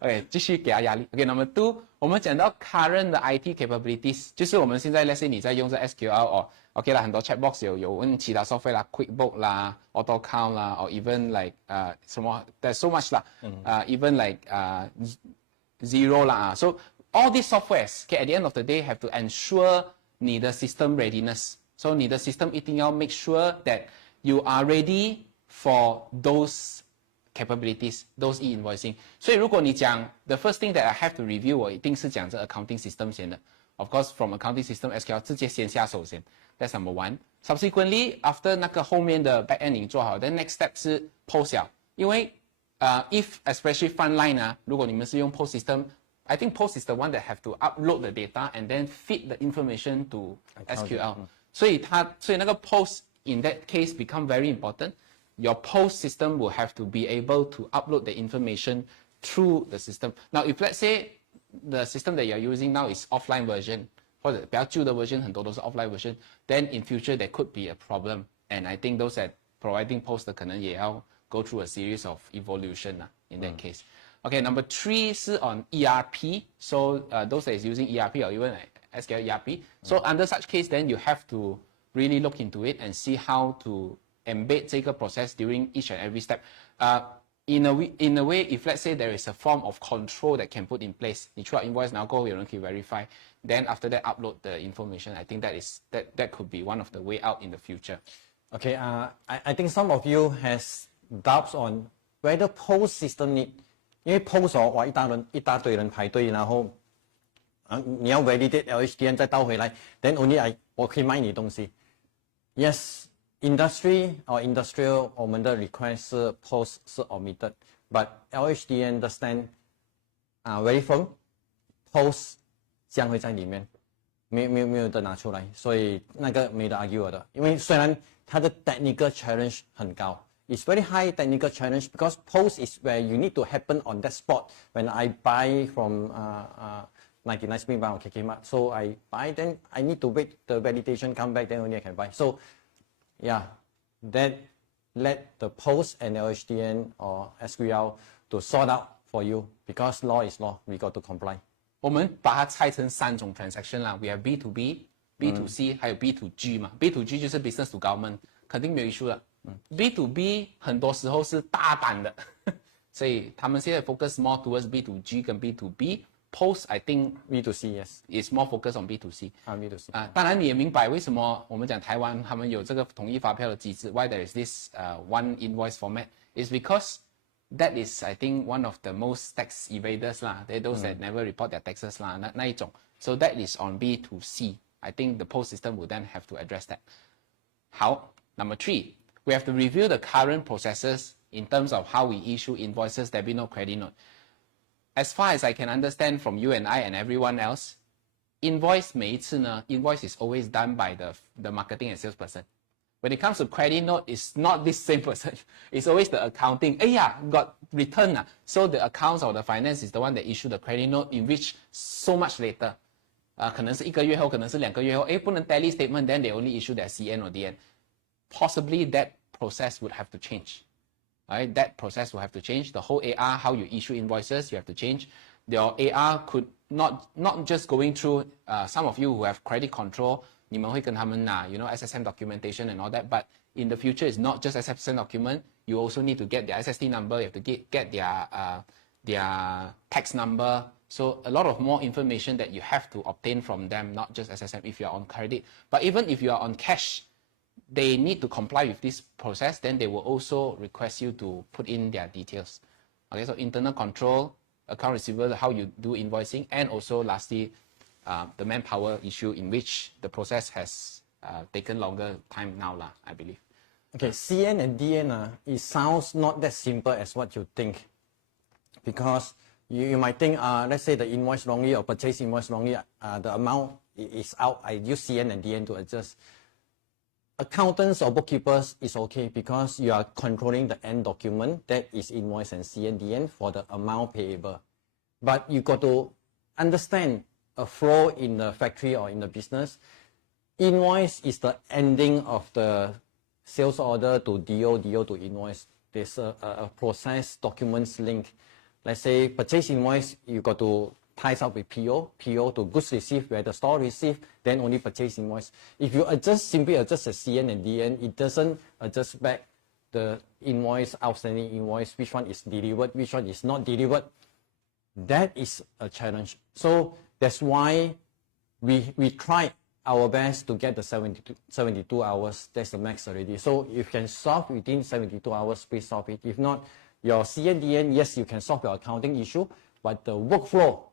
？OK， 继续给他压力。OK，number two， 我们讲到 current 的 IT capabilities， 就是我们现在 let's say 你在用这 SQL 哦 ，OK 啦，很多 chatbox 有问其他 software 啦 ，QuickBook 啦 ，Auto Count 啦，or even like 什么 ，there's so much 啦，even like Zero 啦，so all these softwares, okay, at the end of the day, have to ensure 你的 system readiness. So 你的 system 一定要 make sure that you are ready for those capabilities, those e-invoicing. 所以如果你讲 the first thing that I have to review, 我一定是讲这 accounting system 先的。Of course, from accounting system SQL 直接先下手先。That's number one. Subsequently, after 那个后面的 back end 你做好 then next step 是 post 了，因为if especially frontline 啊，如果你们是用 post system。I think post is the one that have to upload the data and then feed the information to SQL. 所以那个 post in that case become very important. Your post system will have to be able to upload the information through the system. Now, if let's say the system that you're using now is offline version, 或者比较旧的 version 很多都是 offline version, then in future there could be a problem. And I think those that providing post 的可能也要 go through a series of evolution in that case. Okay, number three 是 on ERP. So those that is using ERP or even SQL ERP. So under such case, then you have to really look into it and see how to embed 这个 process during each and every step. In a way, if let's say there is a form of control that can put in place, 你出了 invoice 然后过后有人可以 verify, then after that upload the information. I think that could be one of the way out in the future. Okay, I think some of you has doubts on whether post system need. 因为 post 哇一大堆人排队，然后你要 validate LHDN 再倒回来 ，then only 我可以卖你东西。Yes, industry or industrial 我们的 request 是 post 是 omitted，but LHDN 的 stand very firm， post 将会在里面，没有的拿出来，所以那个没得 argue 的，因为虽然它的 technical challenge 很高。It's very high technical challenge because post is where you need to happen on that spot. When I buy from 99 Spring Bar or KK Mart, so I buy, then I need to wait the validation come back, then only I can buy. So, yeah, that let the post and LHDN or SQL to sort out for you because law is law. We got to comply. 我们把它拆成3种 transaction 啦 ，we have B to B、B to C， 还有 B to G 嘛。B to G 就是 business to government， 肯定没有 issue 的。B to B 很多时候是大单的，所以他们现在 focus more towards B to G 跟 B to B。Post I think B to C yes is more focused on B to C。B to C 当然你也明白为什么我们讲台湾他们有这个统一发票的机制 ，why there is this one invoice format is because that is I think one of the most tax evaders 啦，they those that never report their taxes 啦，那一种。So that is on B to C. I think the post system will then have to address that. 好 ，Number 3. We have to review the current processes in terms of how we issue invoices, debit note, credit note. As far as I can understand from you and I and everyone else, invoice 每一次呢 invoice is always done by the marketing and sales person. When it comes to credit note, it's not this same person. It's always the accounting. Got return. So the accounts or the finance is the one that issue the credit note in which so much later. 可能是1个月后，可能是2个月后，不能 tally statement, then they only issue their CN or DN. Possibly that process would have to change. Right? That process will have to change. The whole AR, how you issue invoices, you have to change. Your AR could not just going through, some of you who have credit control, 你们会跟他们拿 SSM documentation and all that, but in the future, it's not just SSM document. You also need to get their SST number, you have to get their tax number. So a lot of more information that you have to obtain from them, not just SSM if you are on credit. But even if you are on cash, they need to comply with this process, then they will also request you to put in their details. Okay, so internal control, account receivable, how you do invoicing, and also lastly, the manpower issue in which the process has taken longer time now, I believe. Okay, CN and DN, it sounds not that simple as what you think. Because you might think, let's say the invoice wrongly or purchase invoice wrongly, the amount is out, I use CN and DN to adjust. Accountants or bookkeepers is okay because you are controlling the end document, that is invoice and CN, DN for the amount payable. But you got to understand a flow in the factory or in the business. Invoice is the ending of the sales order to DO, DO to invoice. There's a process documents link. Let's say purchase invoice, you got to ties up with PO, PO to goods received where the store received, then only purchase invoice. If you simply adjust the CN and DN, it doesn't adjust back the invoice, outstanding invoice, which one is delivered, which one is not delivered. That is a challenge. So that's why we try our best to get the 72 hours. That's the max already. So if you can solve within 72 hours, please solve it. If not, your CNDN, yes, you can solve your accounting issue, but the workflow,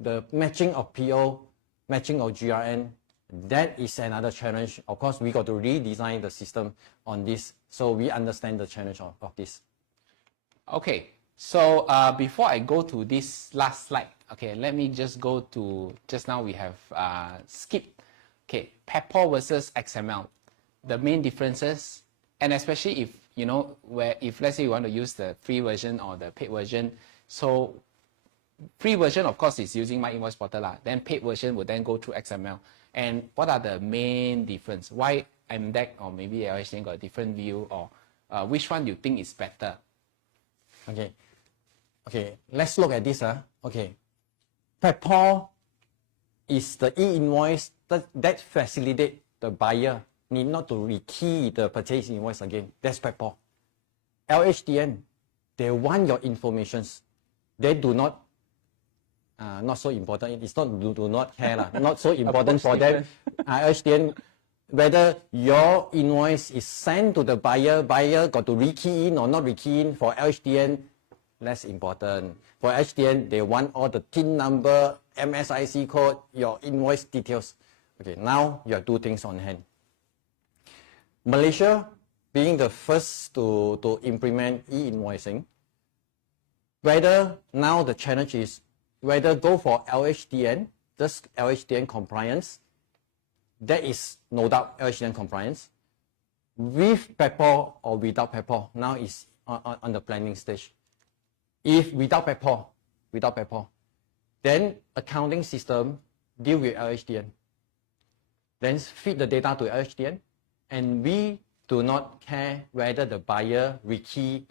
the matching of PO, matching of GRN, that is another challenge. Of course, we got to redesign the system on this, so we understand the challenge of this. Okay, so before I go to this last slide, okay, let me just go to, just now we have skipped, okay, Payroll versus XML, the main differences, and especially if, you know, if let's say you want to use the free version or the paid version, so free version, of course, is using My Invoice Portal, then paid version will then go through XML. And what are the main difference? Why MDEC or maybe LHDN got a different view, or which one you think is better? Okay, let's look at this. Okay, Payroll is the e-invoice that facilitate the buyer need not to rekey the purchase invoice again. That's Payroll. LHDN, they want your informations. They do not, not so important. It's not do not care, not so important for them. LHDN, whether your invoice is sent to the buyer got to rekey in or not rekey in. For LHDN, less important. For LHDN, they want all the TIN number, MSIC code, your invoice details. Okay, now you have two things on hand. Malaysia, being the first to implement e-invoicing, whether now the challenge is whether go for LHDN, just LHDN compliance, that is no doubt LHDN compliance, with Payroll or without Payroll, now is on the planning stage. If without Payroll, then accounting system deal with LHDN, then feed the data to LHDN, and we do not care whether the buyer rekey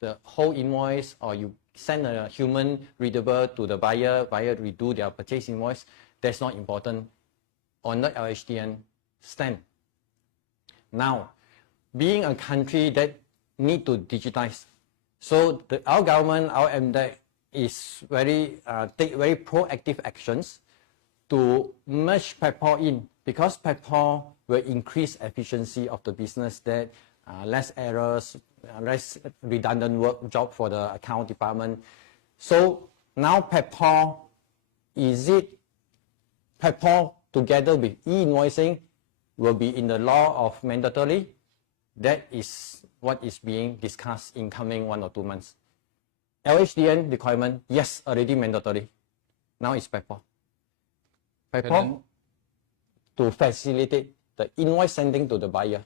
the whole invoice or you send a human readable to the buyer redo their purchase invoice. That's not important on the LHDN stand. Now, being a country that need to digitize, so our government, our MDEC is take very proactive actions to merge Payroll in, because Payroll will increase efficiency of the business, that less errors, less redundant work job for the account department. So now Payroll, is it Payroll together with e-invoicing will be in the law of mandatory? That is what is being discussed in coming 1 or 2 months. LHDN requirement, yes, already mandatory. Now it's Payroll. Payroll to facilitate the invoice sending to the buyer.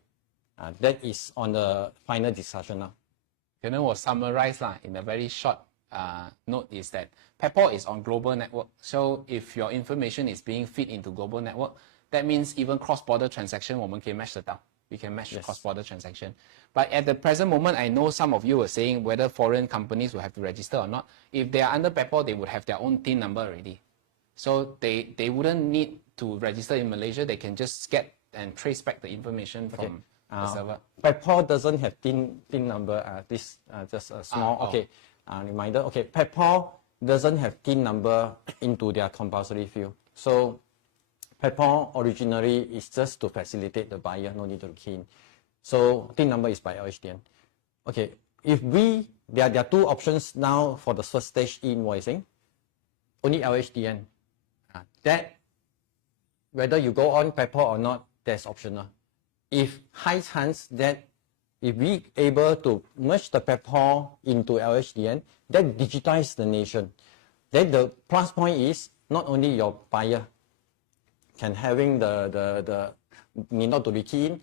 That is on the final discussion now. Can I summarize in a very short note is that Payroll is on global network. So if your information is being fed into global network, that means even cross-border transaction, we can match the we can match cross-border transaction. But at the present moment, I know some of you were saying whether foreign companies will have to register or not. If they are under Payroll, they would have their own TIN number already. So they wouldn't need to register in Malaysia. They can just get and trace back the information from the server. Payroll doesn't have TIN number. This just a small reminder. Okay, Payroll doesn't have TIN number into their compulsory field. So Payroll originally is just to facilitate the buyer, no need to key in. So TIN number is by LHDN. Okay, if there are two options now for the first stage e-invoicing. Only LHDN. That whether you go on Payroll or not, that's optional. If high chance that if we able to merge the Payroll into LHDN, that digitize the nation. Then the plus point is not only your buyer can having the need not to be key in,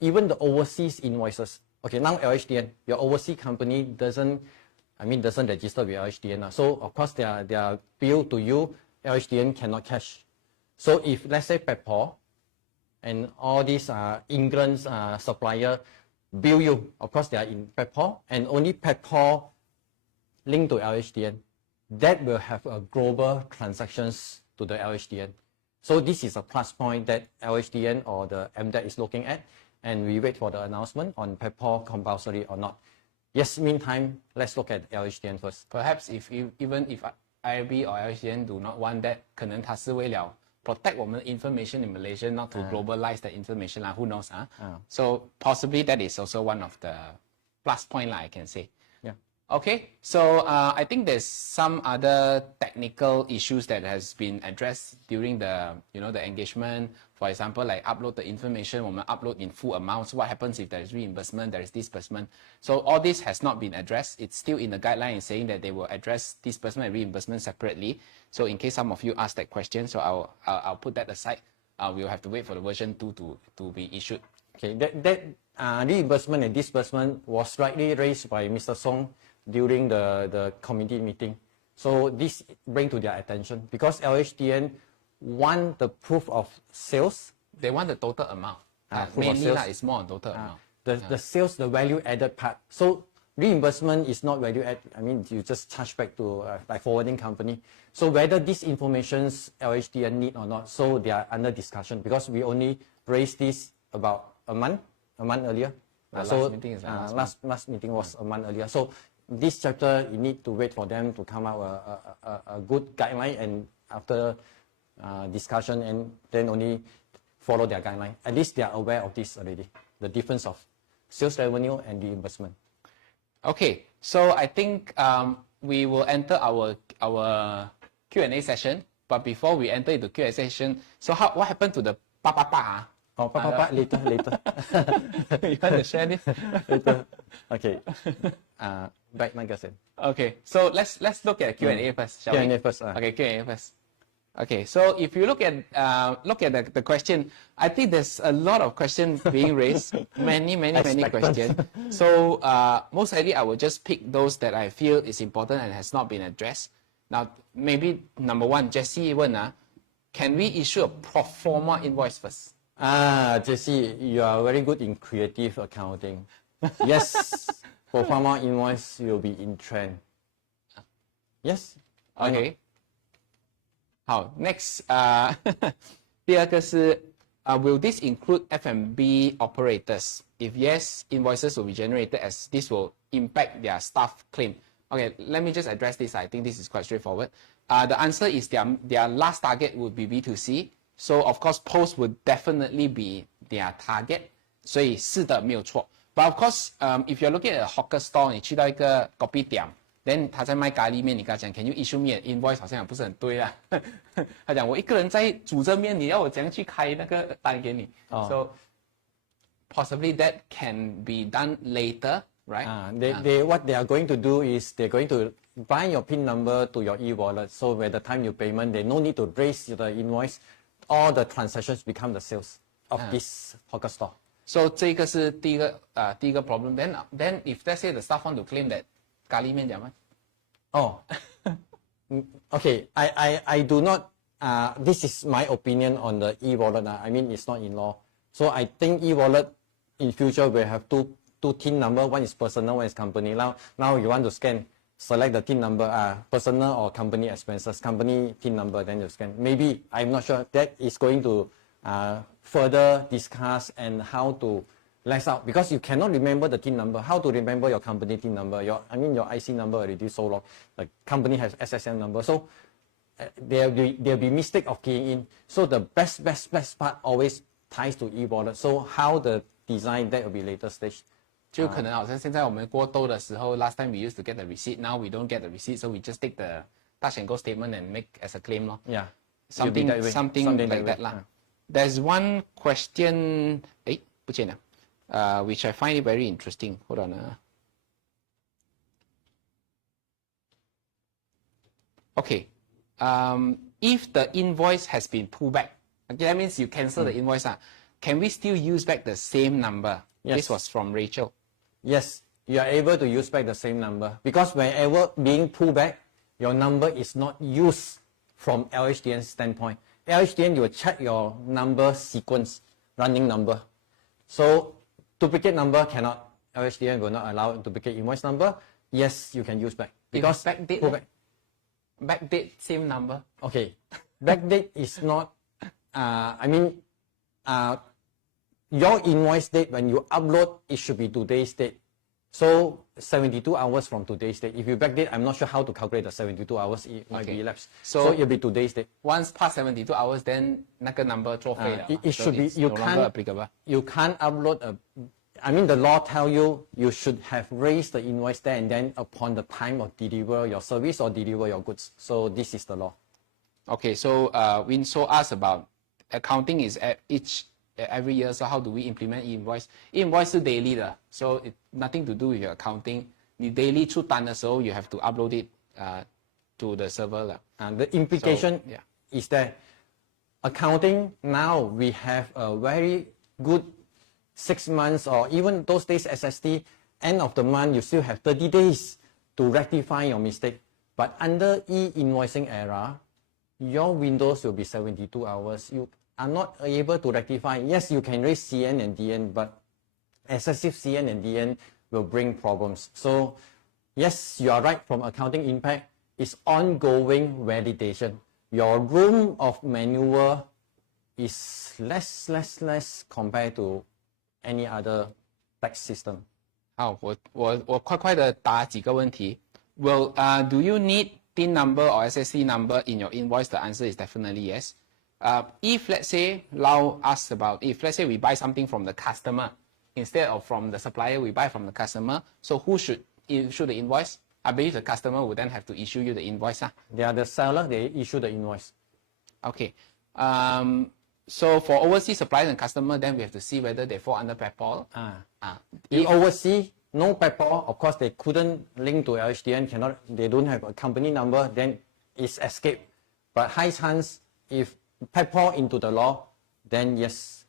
even the overseas invoices. Okay, now LHDN, your overseas company doesn't register with LHDN. So of course their bill to you LHDN cannot cash. So if let's say Payroll and all these England's supplier bill you, of course they are in Payroll, and only Payroll linked to LHDN, that will have a global transactions to the LHDN. So this is a plus point that LHDN or the MDEC is looking at, and we wait for the announcement on Payroll compulsory or not. Yes, meantime, let's look at LHDN first. Perhaps even if IRB or LHDN do not want that, 可能它是为了 protect 我们 information in Malaysia, not to globalize the information lah. Who knows? So possibly that is also one of the plus point lah, I can say. Yeah. Okay, so I think there's some other technical issues that has been addressed during the the engagement. For example, like upload the information, when we upload in full amounts, what happens if there is reimbursement, there is disbursement. So all this has not been addressed. It's still in the guideline saying that they will address disbursement and reimbursement separately. So in case some of you ask that question, so I'll put that aside. We'll have to wait for the version 2 to be issued. Okay, that reimbursement and disbursement was rightly raised by Mr. Song during the committee meeting. So this bring to their attention because LHDN want the proof of sales. They want the total amount. Mainly it's more on total amount. The sales, the value added part. So reimbursement is not value add. I mean, you just charge back to like forwarding company. So whether this information's LHDN need or not, so they are under discussion because we only raised this about a month earlier. Last meeting is last meeting was a month earlier. So this chapter, you need to wait for them to come out a good guideline, and after discussion, and then only follow their guideline. At least they are aware of this already, the difference of sales revenue and reimbursement. Okay, so I think we will enter our Q&A session. But before we enter into Q&A session, so what happened to the pa? Oh, later. You want to share this? Later. Okay. Back my question. Okay, so let's look at Q&A first, shall we? Q&A first. Okay, Q&A first. Okay, so if you look at the question, I think there's a lot of questions being raised, many questions. So most likely I will just pick those that I feel is important and has not been addressed. Now, maybe number one, Jesse, can we issue a pro forma invoice first? Jesse, you are very good in creative accounting. Yes, pro forma invoice will be in trend. Yes. Okay. 好 ，next， 第二个是will this include F&B operators? If yes, invoices will be generated as this will impact their staff claim. Okay, let me just address this. I think this is quite straightforward. The answer is their last target would be B2C. So of course, post would definitely be their target. 所以是的，没有错。But of course, if you're looking at a hawker store, 你去到一个 kopi 店。Then 他在卖咖喱面，你跟他讲 ，Can you issue me an invoice？ 好像也不是很对啦。他讲我一个人在煮着面，你要我怎样去开那个单给你？ So possibly that can be done later, right? What they are going to do is they're going to bind your PIN number to your e-wallet. So by the time you payment, they no need to raise the invoice. All the transactions become the sales of this hawker store. So 这个是第一个 problem. Then if let's say the staff want to claim that 咖喱面怎么？ Oh, okay. I do not. This is my opinion on the e-wallet. I mean, it's not in law. So I think e-wallet in future will have two TIN number. One is personal, one is company. Now you want to scan, select the TIN number. Personal or company expenses. Company TIN number. Then you scan. Maybe I'm not sure. That is going to further discuss and how to less out, because you cannot remember the TIN number. How to remember your company TIN number? Your IC number already so long. The company has SSN number, so there'll be mistake of keying in. So the best part always ties to e-wallet. So how the design, that will be later stage. 就可能好像现在我们过兜的时候 last time we used to get the receipt, now we don't get the receipt, so we just take the touch and go statement and make as a claim 咯。 Yeah, something like that 啦。There's one question, 不见了。which I find it very interesting. Hold on. Okay. If the invoice has been pulled back, okay, that means you cancel the invoice. Can we still use back the same number? Yes. This was from Rachel. Yes, you are able to use back the same number because whenever being pulled back, your number is not used from LHDN standpoint. LHDN, you will check your number sequence, running number. So duplicate number cannot, LHDN will not allow duplicate invoice number. Yes, you can use back. Because backdate same number. Okay, backdate is not, your invoice date, when you upload, it should be today's date. So 72 hours from today's date. If you backdate, I'm not sure how to calculate the 72 hours. It might be elapsed. So it'll be today's date. Once past 72 hours, then 那个 number 作废了. It should be, you can't upload the law tell you should have raised the invoice there and then upon the time of deliver your service or deliver your goods. So this is the law. Okay, so Winso asked about accounting is every year, so how do we implement E-invoice? E-invoice 是 daily 的, so it nothing to do with your accounting. 你 daily 出单的时候 you have to upload it to the server 了. And the implication is that accounting now we have a very good 6 months or even those days SST, end of the month you still have 30 days to rectify your mistake. But under E-invoicing era, your windows will be 72 hours. You are not able to rectify. Yes, you can raise CN and DN, but excessive CN and DN will bring problems. So yes, you are right, from accounting impact, it's ongoing validation. Your room of manual is less compared to any other tax system. 好，我快快的答几个问题。Well, do you need TIN number or SSC number in your invoice? The answer is definitely yes. If let's say Lau asks about, if let's say we buy something from the customer instead of from the supplier, we buy from the customer. So who should issue the invoice? I believe the customer would then have to issue you the invoice. They are the seller, they issue the invoice. Okay. So for overseas suppliers and customer, then we have to see whether they fall under Payroll. If overseas, no Payroll, of course they couldn't link to LHDN, they don't have a company number, then it's escape. But high chance, if Payroll into the law, then yes,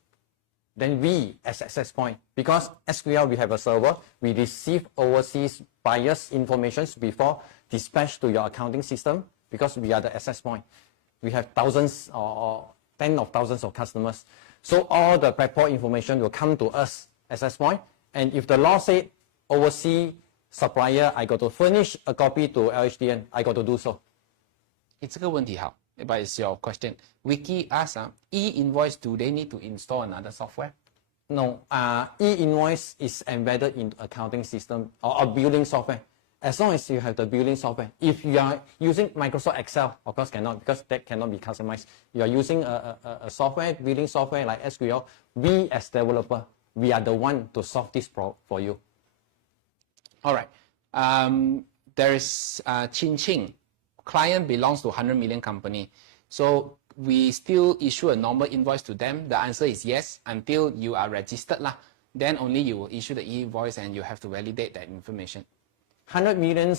then we as access point, because SQL we have a server, we receive overseas buyers information before dispatch to your accounting system, because we are the access point. We have thousands or tens of thousands of customers. So all the Payroll information will come to us access point. And if the law say overseas supplier, I got to furnish a copy to LHDN, I got to do so. It's a good one, but it's your question. Wiki asks, E-invoice, do they need to install another software? No, E-invoice is embedded in accounting system or a billing software. As long as you have the billing software. If you are using Microsoft Excel, of course cannot, because that cannot be customized. You are using a software, billing software like SQL, we as developer, we are the one to solve this problem for you. All right. There is Chin Ching. Client belongs to 100 million company. So we still issue a normal invoice to them. The answer is yes, until you are registered lah. Then only you will issue the e-invoice and you have to validate that information. $100 million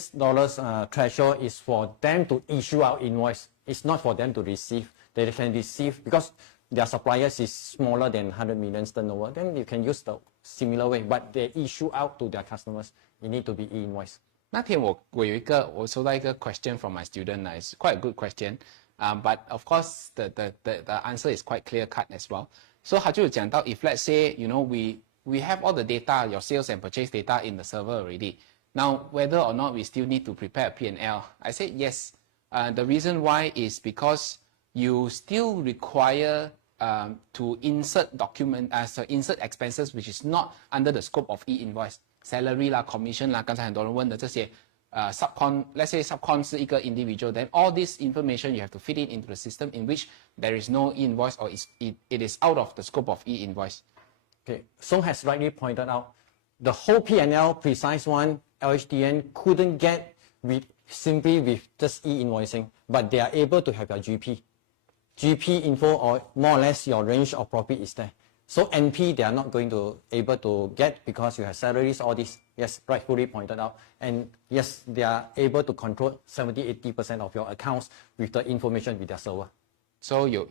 threshold is for them to issue our invoice. It's not for them to receive. They can receive because their suppliers is smaller than 100 million turnover. Then you can use the similar way, but they issue out to their customers. It need to be e-invoice. 那天我收到一个 question from my student. It's quite a good question, but of course the answer is quite clear cut as well. So 他就讲到 if let's say we have all the data, your sales and purchase data in the server already. Now whether or not we still need to prepare a P&L, I said yes. The reason why is because you still require to insert insert expenses which is not under the scope of e-invoice. Salary 啦 commission 啦 刚才很多人问的这些subcon, let's say subcon 是一个 individual, then all this information you have to fit it into the system in which there is no e-invoice or it is out of the scope of e-invoice. Okay, Song has rightly pointed out the whole P&L precise one LHDN couldn't get simply with just e-invoicing, but they are able to have your GP info, or more or less your range of profit is there. So NP they are not going to able to get because you have salaries, all this. Yes, rightfully pointed out. And yes, they are able to control 70-80% of your accounts with the information with their server. So you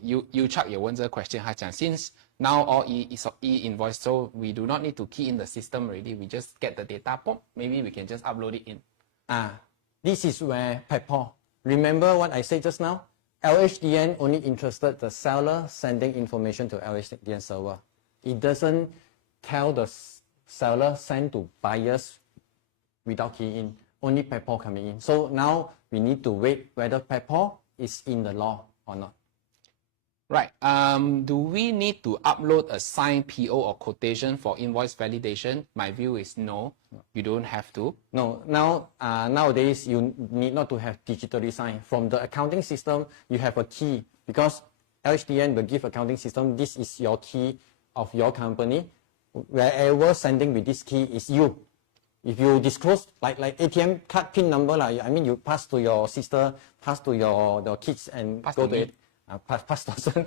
Chuck 有问这个 question, 他讲 since now all is e-invoice, so we do not need to key in the system already. We just get the data, pop, maybe we can just upload it in. This is where Payroll. Remember what I said just now? LHDN only interested the seller sending information to LHDN server. It doesn't tell the seller send to buyers without key in, only Payroll coming in. So now we need to wait whether Payroll is in the law or not. Right. Do we need to upload a signed PO or quotation for invoice validation? My view is no, you don't have to. No, now nowadays you need not to have digitally signed. From the accounting system, you have a key because LHDN will give accounting system, this is your key of your company. Wherever sending with this key is you. If you disclose like ATM card PIN number, I mean you pass to your sister, pass to the kids and pass go to it. Pass to son,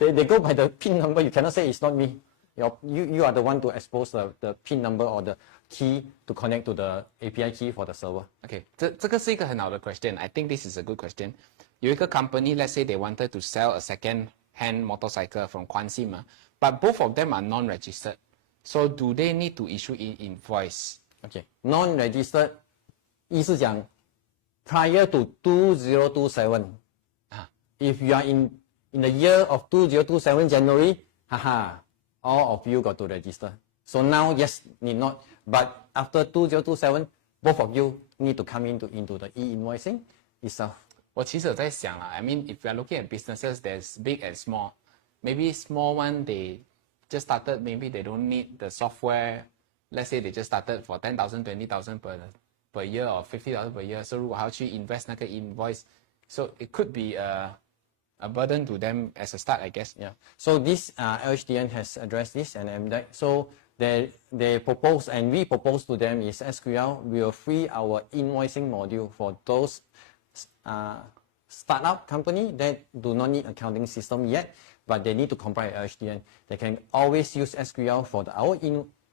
they go by the PIN number. You cannot say it's not me. You are the one to expose the PIN number or the key to connect to the API key for the server. Okay, 这个是一个很好的 question. I think this is a good question. 有一个 company, let's say they wanted to sell a second-hand motorcycle from Quansim, but both of them are non-registered. So do they need to issue e-invoice? Okay, non-registered 意思讲 prior to 2027. If you are in the year of 2027 January, all of you got to register. So now, yes, need not. But after 2027, both of you need to come into the e-invoicing itself. 我其实有在想啦 I mean, if you are looking at businesses, there's big and small. Maybe small one, they just started, maybe they don't need the software. Let's say they just started for 10,000, 20,000 per year or 50,000 per year. So 如果还要去 invest 那个 invoice, so it could be a burden to them as a start, I guess. Yeah. So this LHDN has addressed this and MDEC. So they propose and we propose to them is SQL will free our invoicing module for those startup company that do not need accounting system yet, but they need to comply with LHDN. They can always use SQL for our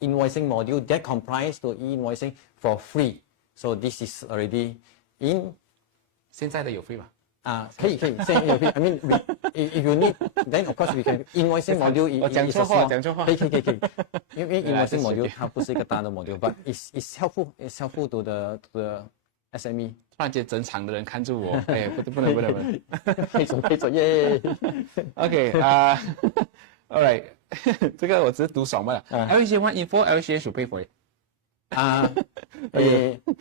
invoicing module that complies to e-invoicing for free. So this is already in. 现在的有 free 吗？可以，现在有 free. I mean, if you need, then of course we can invoicing module. 我讲错话，讲错话。可以，因为 invoicing module 它不是一个大的 module，but it's helpful. It's helpful to the SME. 突然间整场的人看住我，哎，不能。可以走耶。OK all right 这个我只是读爽罢了。LHDN want info, LHDN should pay for it.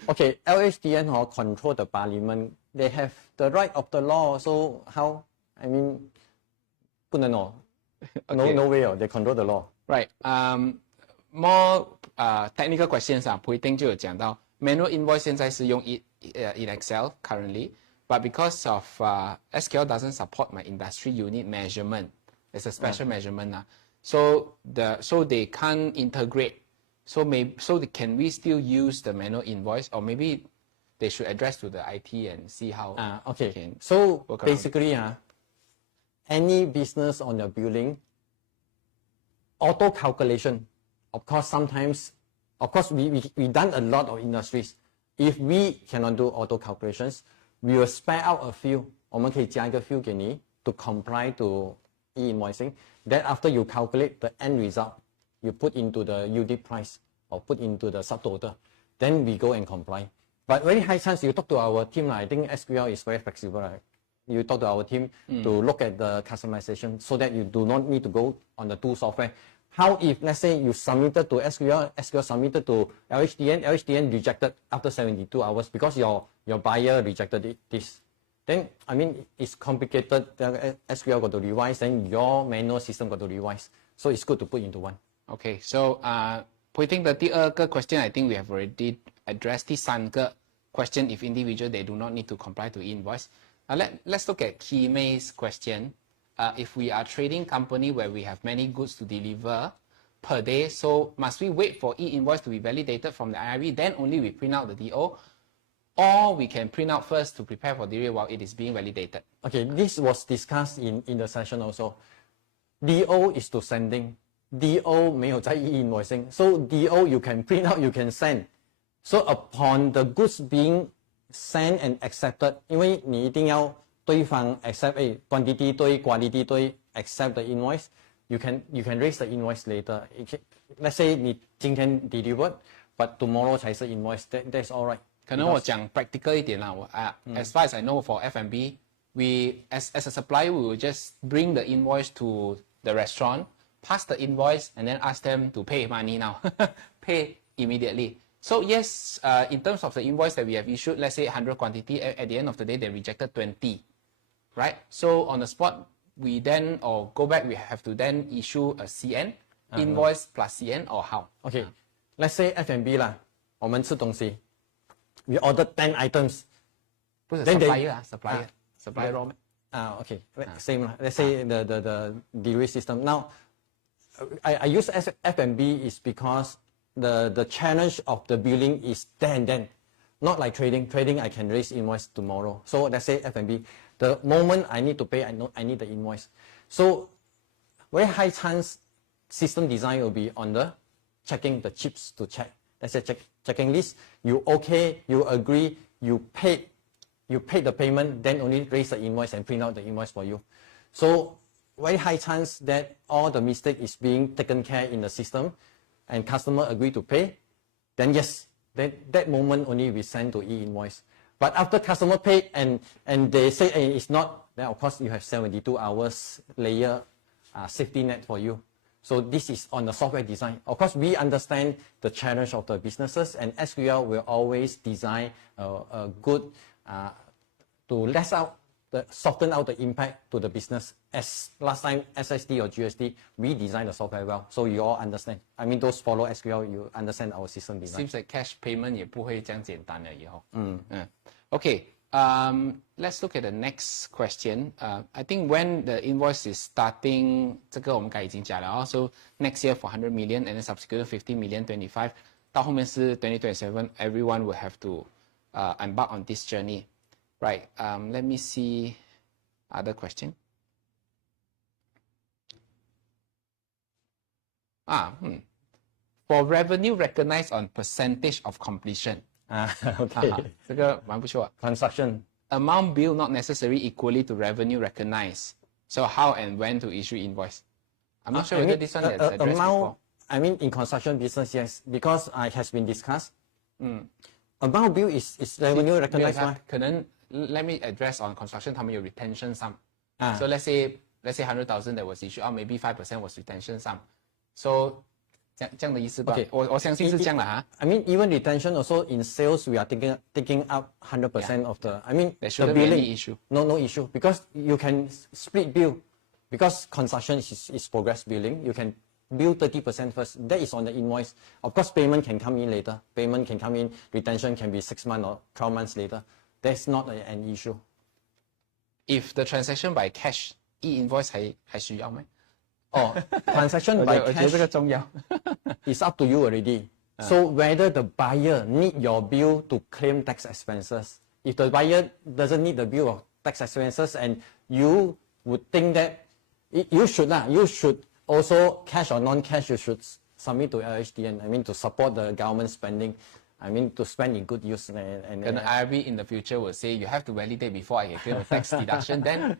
Okay, LHDN control the parliament. They have the right of the law. So how? I mean, 不能哦。No way. They control the law. Right. More technical questions 啊，普一定就有讲到 manual invoice 现在是用in Excel currently, but because of SQL doesn't support my industry unit measurement, it's a special measurement so they can't integrate. So can we still use the manual invoice, or maybe they should address to the IT and see how? Okay. So basically, any business on your billing, auto calculation. Of course, sometimes, we done a lot of industries. If we cannot do auto calculations, we will spare out a few. 我们可以加一个 few 给你 to comply to e-invoicing. Then after you calculate the end result, you put into the UD price or put into the subtotal. Then we go and comply. But very high chance you talk to our team. I think SQL is very flexible. Right? You talk to our team to look at the customization so that you do not need to go on the two software. How if, let's say, you submitted to SQL submitted to LHDN rejected after 72 hours because your buyer rejected this. Then, I mean, it's complicated. The SQL got to revise, then your manual system got to revise. So it's good to put into one. Okay, so putting the 第二个 question, I think we have already addressed 第三个 question. If individual, they do not need to comply to e-invoice. Let's look at Kimay's question. If we are trading company where we have many goods to deliver per day, so must we wait for e-invoice to be validated from the IRB, then only we print out the DO? Or we can print out first to prepare for DO while it is being validated? Okay, this was discussed in the session also. DO is to sending. DO 没有在 e-invoicing. So DO you can print out, you can send. So upon the goods being sent and accepted, 因为你一定要对方 accept quantity 对 quality 对 accept the invoice, you can raise the invoice later. Let's say 你今天 delivered, but tomorrow 才是 invoice. That's all right. 可能我讲 practical 一点啦，as far as I know for F&B, as a supplier, we will just bring the invoice to the restaurant, pass the invoice, and then ask them to pay money now, pay immediately. So yes, in terms of the invoice that we have issued, let's say 100 quantity, at the end of the day, they rejected 20, right? So on the spot, we then, or go back, we have to then issue a CN, invoice plus CN, or how? Okay, let's say F&B 啦，我们吃东西 we ordered 10 items. 不是 Then supplier supplier raw. Okay, same. Let's say the delivery system. Now, I use F&B is because the challenge of the billing is then and then. Not like trading. Trading, I can raise invoice tomorrow. So let's say F&B. The moment I need to pay, I need the invoice. So very high chance system design will be on the checking the chips to check. Let's say checking list. You okay, you agree, you paid the payment, then only raise the invoice and print out the invoice for you. So very high chance that all the mistake is being taken care in the system and customer agree to pay, then yes, that moment only we send to E-invoice. But after customer paid and they say hey, it's not, then of course you have 72 hours layer safety net for you. So this is on the software design. Of course, we understand the challenge of the businesses, and SQL will always design a good to soften out the impact to the business. As last time SSD or GSD, we designed the software well, so you all understand. I mean, those follow SQL, you understand our system design. Seems like cash payment 也不会这样简单了以后。Okay. Let's look at the next question. I think when the invoice is starting, 这个我们刚才已经讲了 So next year for 100 million and then subsequent 50 million, 25. 到后面是 2027, everyone will have to embark on this journey. Right. Let me see other question. For revenue recognized on percentage of completion. Okay. 这个蛮不错。Construction. Amount billed not necessarily equally to revenue recognized. So how and when to issue invoice? I'm not sure whether this one has addressed before. I mean, in construction business, yes, because it has been discussed. Amount bill is revenue recognized. 可能 let me address on construction, 他们有 retention sum. So let's say 100,000 that was issued, maybe 5% was retention sum. So 这样的意思吧？ Okay. 我相信是这样的哈。I mean, even retention also in sales, we are taking up 100% of the. I mean, there the shouldn't be billing. any issue. No issue, because you can split bill. Because construction is progress billing, you can bill 30% first. That is on the invoice. Of course, payment can come in later. Payment can come in. Retention can be 6 months or 12 months later. That's not an issue. If the transaction by cash, E-invoice 还需要吗？ Transaction by cash 这个重要。 is up to you already. So whether the buyer need your bill to claim tax expenses. If the buyer doesn't need the bill of tax expenses and you would think that you should also cash or non-cash, you should submit to LHDN. I mean, to support the government spending. I mean, to spend in good use. And IRB in the future will say you have to validate before I can claim a tax deduction. Then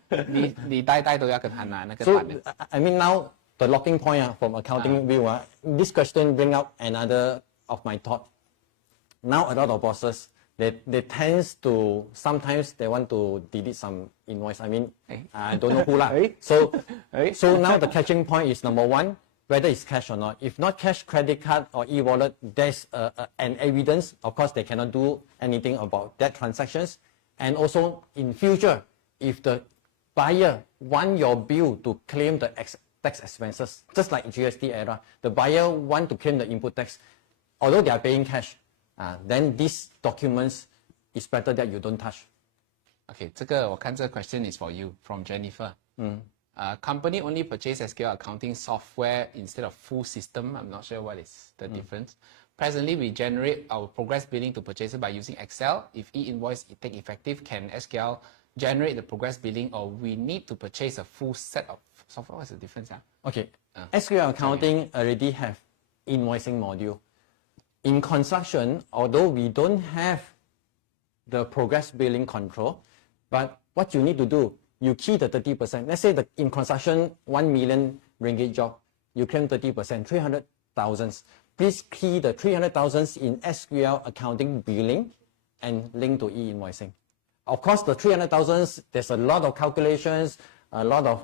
你呆都要跟他拿那个 So 版的。 I mean now the locking point from accounting view. This question bring up another of my thought. Now a lot of bosses they tends to sometimes they want to delete some invoice. I mean I don't know who lah. So now the catching point is number one, whether it's cash or not. If not cash, credit card or e-wallet, there's an evidence. Of course, they cannot do anything about that transactions. And also in future, if the buyer want your bill to claim the tax expenses, just like GST era, the buyer want to claim the input tax, although they are paying cash, then these documents is better that you don't touch. Okay, 这个我看这个 question is for you from Jennifer. Company only purchase SQL accounting software instead of full system. I'm not sure what is the difference. Presently, we generate our progress billing to purchaser by using Excel. If E-invoice take effective, can SQL generate the progress billing, or we need to purchase a full set of software? What's the difference? Okay, SQL accounting already have invoicing module. In construction, although we don't have the progress billing control, but what you need to do, you key the 30%. Let's say in construction, 1 million ringgit job, you claim 30%, 300,000. Please key the 300,000 in SQL accounting billing and link to E-invoicing. Of course, the 300,000, there's a lot of calculations, a lot of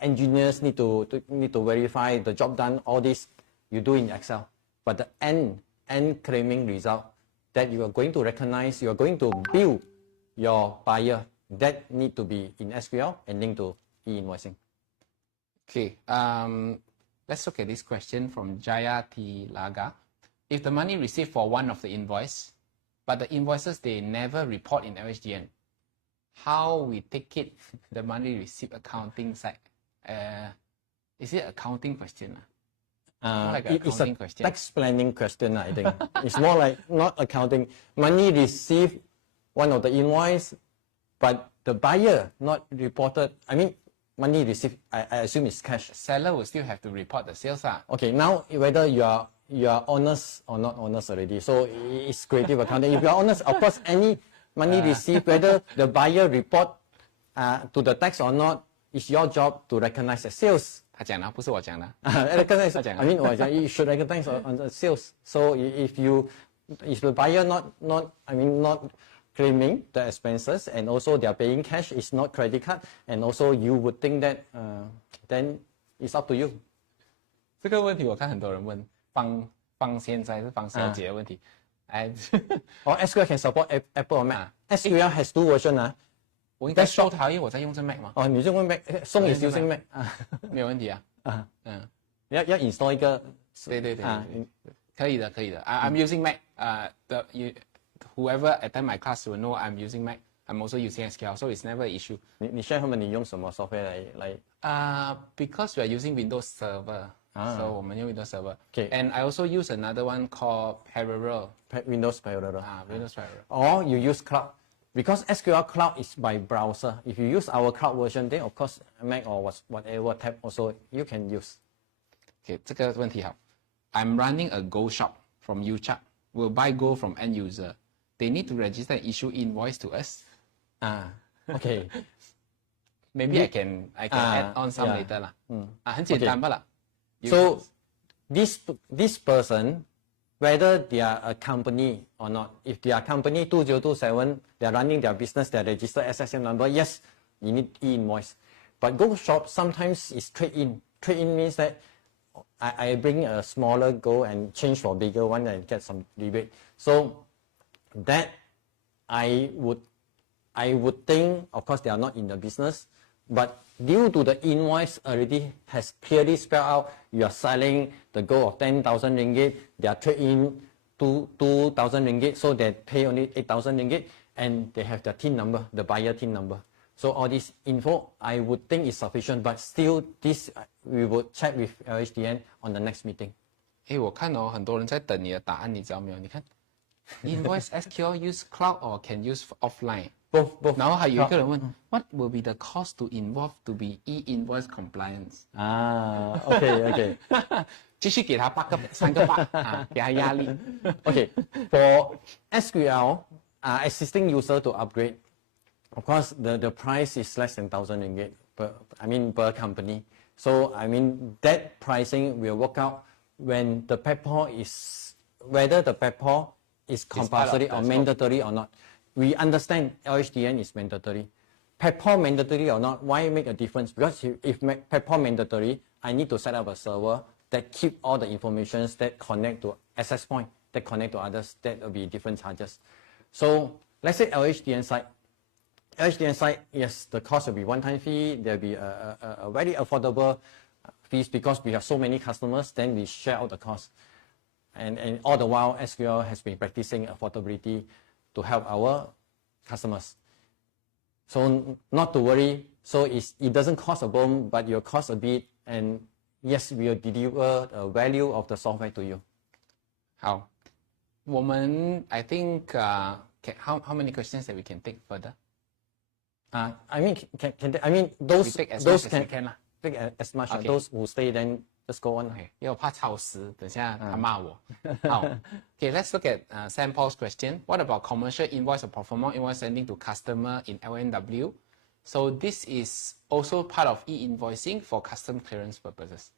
engineers need to verify the job done. All this you do in Excel, but the end claiming result that you are going to recognize, you are going to bill your buyer, that need to be in SQL and linked to e-invoicing. Okay, let's look at this question from Jaya Tilaga. If the money received for one of the invoice, but the invoices they never report in LHDN, how we take it, the money received accounting side? Is it accounting question? More like an It's a accounting question. tax planning question, I think. It's more like not accounting. Money received one of the invoice, but the buyer not reported. I mean, money received, I assume it's cash. Seller will still have to report the sales. Okay, now whether you are honest or not honest already. So it's creative accounting. If you are honest, of course, any money received, whether the buyer report to the tax or not, it's your job to recognize as sales. 他讲的，不是我讲的。 Recognize, I mean, you should recognize on the sales. So if the buyer not claiming the expenses and also they are paying cash, it's not credit card, and also you would think that then it's up to you. 这个问题我看很多人问，放现在是放小姐的问题。Or SQL can support Apple or Mac. SQL has two versions. 我应该收它，因为我在用这 Mac 嘛。哦，你用 Mac， Song is using Mac 没有问题啊。要 install 一个。对，可以的。I'm using Mac. Whoever attend my class will know I'm using Mac. I'm also using SQL, so it's never an issue. 你 share 他们你用什么 software 来？Because we are using Windows Server, so 我们用 Windows Server. Okay. And I also use another one called Payroll. Windows Payroll. Windows Payroll. Or you use cloud. Because SQL cloud is by browser. If you use our cloud version, then of course Mac or whatever tab also you can use. Okay, 这个问题好。I'm running a gold shop from UCHUP. We'll buy gold from end user. They need to register and issue invoice to us. Okay. Maybe I can add on some later lah. 很简单罢了。So this person, whether they are a company or not, if they are company 2027, they are running their business, they register SSN number, yes, you need e-invoice. But gold shop sometimes is trade-in. Trade-in means that I bring a smaller gold and change for bigger one and get some rebate. So that I would think, of course, they are not in the business, but due to the invoice already has clearly spelled out you are selling the gold of 10,000 ringgit, they are trade-in 2,000 ringgit, so they pay only 8,000 ringgit, and they have the TIN number, the buyer TIN number. So all this info, I would think is sufficient, but still this we will check with LHDN on the next meeting. 我看很多人在等你的答案，你知道没有？你看 ，Invoice SQL use cloud or can use offline？ Both. 然后还有一个人问 ，What will be the cost to involve to be e-invoice compliance？ Okay. 继续给他3个 bug 给他压力。Okay, for SQL existing user to upgrade, of course the price is less than 1,000 ringgit per company. So that pricing will work out when the PayPal is whether the PayPal is compulsory or mandatory or not. We understand LHDN is mandatory. PayPal mandatory or not, why make a difference? Because if PayPal mandatory, I need to set up a server that keep all the informations that connect to access point, that connect to others, that will be different charges. So let's say LHDN side, yes, the cost will be one-time fee. There'll be a very affordable fees because we have so many customers, then we share out the cost. And all the while, SQL has been practicing affordability to help our customers. So not to worry. So it doesn't cost a bomb, but it will cost a bit. And yes, we will deliver the value of the software to you. 好，我们 I think how many questions that we can take further? Those we take as those much can as we can lah. take as much. Okay. Those who stay then just go on. Okay. 因为我怕超时，等下他骂我。好 ，Okay, let's look at Sam Paul's question. What about commercial invoice or pro forma invoice sending to customer in LNW? So this is also part of e-invoicing for custom clearance purposes.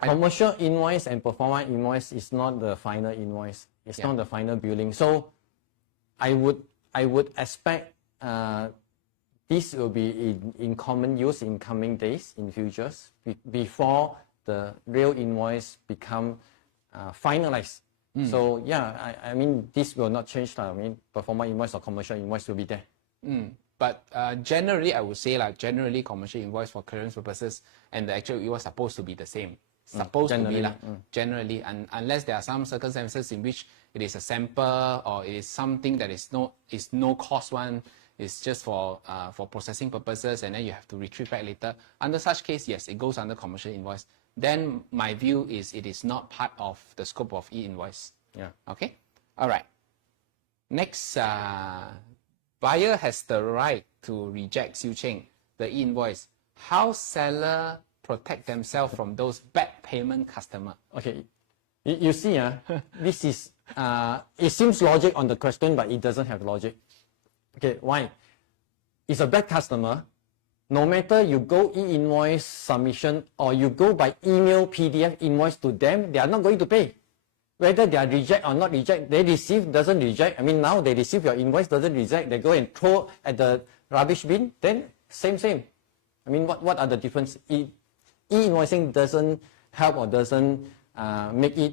Commercial invoice and pro forma invoice is not the final invoice. It's not the final billing. So I would expect this will be in common use in coming days, in futures, before the real invoice become finalized. So yeah, I mean, this will not change. I mean, performance invoice or commercial invoice will be there. But generally, I would say generally commercial invoice for clearance purposes and the actual invoice supposed to be the same. Supposed to be generally, and unless there are some circumstances in which it is a sample or it is something that is no cost one, it's just for processing purposes, and then you have to retrieve back later. Under such case, yes, it goes under commercial invoice. Then my view is it is not part of the scope of e-invoice. Yeah. Okay. All right. Next, buyer has the right to reject Siu Cheng, the e-invoice. How seller protect themselves from those bad payment customer? Okay. You see, this is, it seems logic on the question, but it doesn't have logic. Okay, why? It's a bad customer. No matter you go e-invoice submission or you go by email PDF invoice to them, they are not going to pay. Whether they are reject or not reject, they receive, doesn't reject. I mean, now they receive your invoice, doesn't reject, they go and throw at the rubbish bin, then same. I mean, what are the difference? E-invoicing doesn't help or doesn't make it.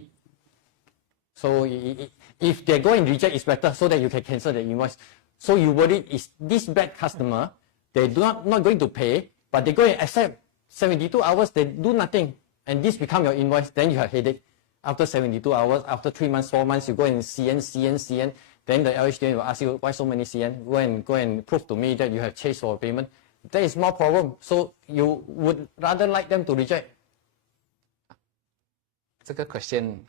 So if they go and reject, it's better so that you can cancel the invoice. So you worry is this bad customer, they do not going to pay, but they go and accept 72 hours, they do nothing, and this become your invoice, then you have headache. After 72 hours, after 3 months, 4 months, you go and CN, then the LHDN will ask you, why so many CN? Go and prove to me that you have chased for payment. There is more problem. So you would rather like them to reject. 这个 question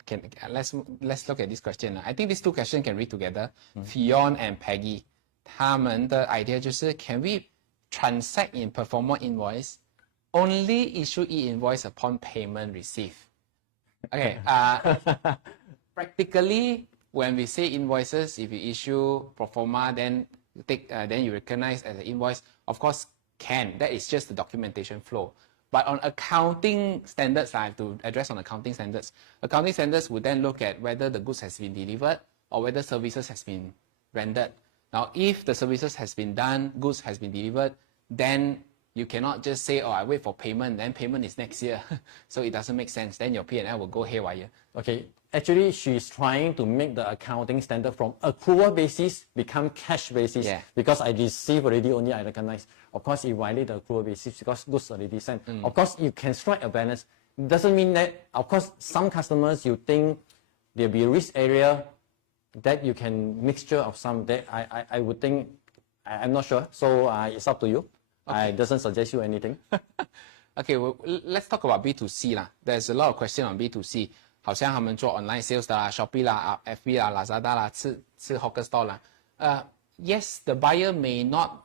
let's look at this question. I think these two questions can read together. Fion and Peggy, 他们的 idea 就是 can we transact in performer invoice, only issue e-invoice upon payment received? Okay. Practically, when we say invoices, if you issue pro forma, then you recognize as an invoice. Of course, that is just the documentation flow. But on accounting standards, I have to address on accounting standards. Accounting standards would then look at whether the goods has been delivered or whether services has been rendered. Now, if the services has been done, goods has been delivered, then you cannot just say, oh, I wait for payment, then payment is next year. So it doesn't make sense. Then your P&L will go haywire. Okay, actually she's trying to make the accounting standard from accrual basis become cash basis. Yeah. Because I receive already, only I recognize. Of course, it violate the accrual basis because goods already sent. Of course, you can strike a balance. It doesn't mean that, of course, some customers you think there'll be a risk area that you can mixture of some that I would think, I'm not sure. So it's up to you. Okay. I doesn't suggest you anything. Okay, well, let's talk about B2C 啦. There's a lot of question on B2C. 好像他们做 online sales 的啦 Shopee 啦 FB 啦 Lazada 啦吃 hawker store 啦 yes, the buyer may not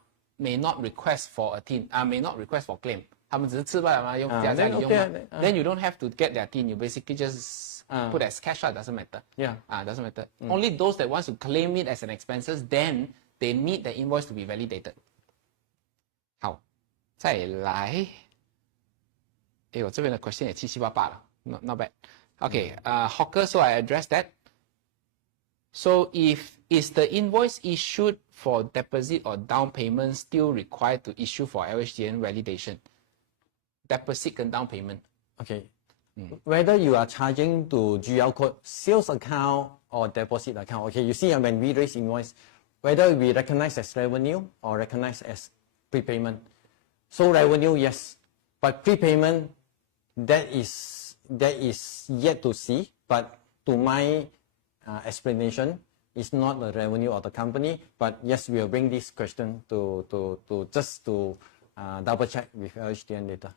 request for a tin, may not request for claim. 他们只是吃罢了嘛，用家里用嘛。Then you don't have to get their tin. You basically just put as cash. Doesn't matter. Yeah. Doesn't matter. Only those that want to claim it as an expenses, then they need the invoice to be validated. 好，再来。我这边的 question 也七七八八了 ，not bad. Okay, hawker, so I addressed that. So is the invoice issued for deposit or down payment still required to issue for LHDN validation? Deposit and down payment. Okay. Whether you are charging to GL code, sales account or deposit account. Okay, you see when we raise invoice, whether we recognize as revenue or recognize as prepayment. So revenue, yes, but prepayment, that is yet to see. But to my explanation, it's not the revenue of the company. But yes, we'll bring this question to double check with LHDN later.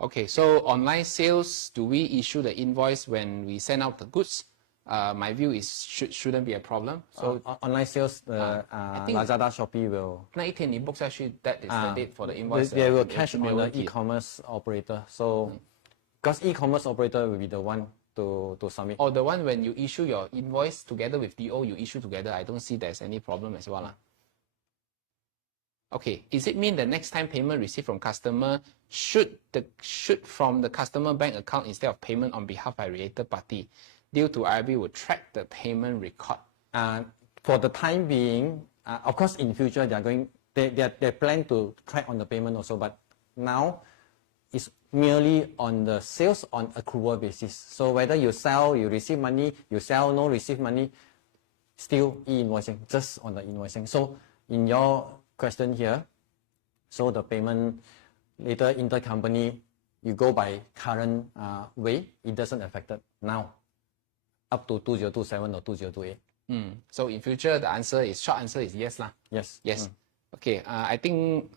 Okay, so online sales, do we issue the invoice when we send out the goods? My view is shouldn't be a problem. So online sales, Lazada, Shopee will. 那一天你 book 下去 that is the date for the invoice. They will cash on the e-commerce operator. So, because e-commerce operator will be the one to submit. Or the one when you issue your invoice together with DO, you issue together. I don't see there's any problem as well. Okay, is it mean the next time payment received from customer should from the customer bank account instead of payment on behalf by related party? Due to IRB will track the payment record. for the time being, of course, in future they plan to track on the payment also, but now it's merely on the sales on accrual basis. So whether you sell, you receive money, you sell, no receive money, still e-invoicing, just on the invoicing. So in your question here, so the payment later intercompany, you go by current way, it doesn't affect it now, up to 2027 or 2028. So in future, the short answer is yes lah. Yes. Yes. Okay, I think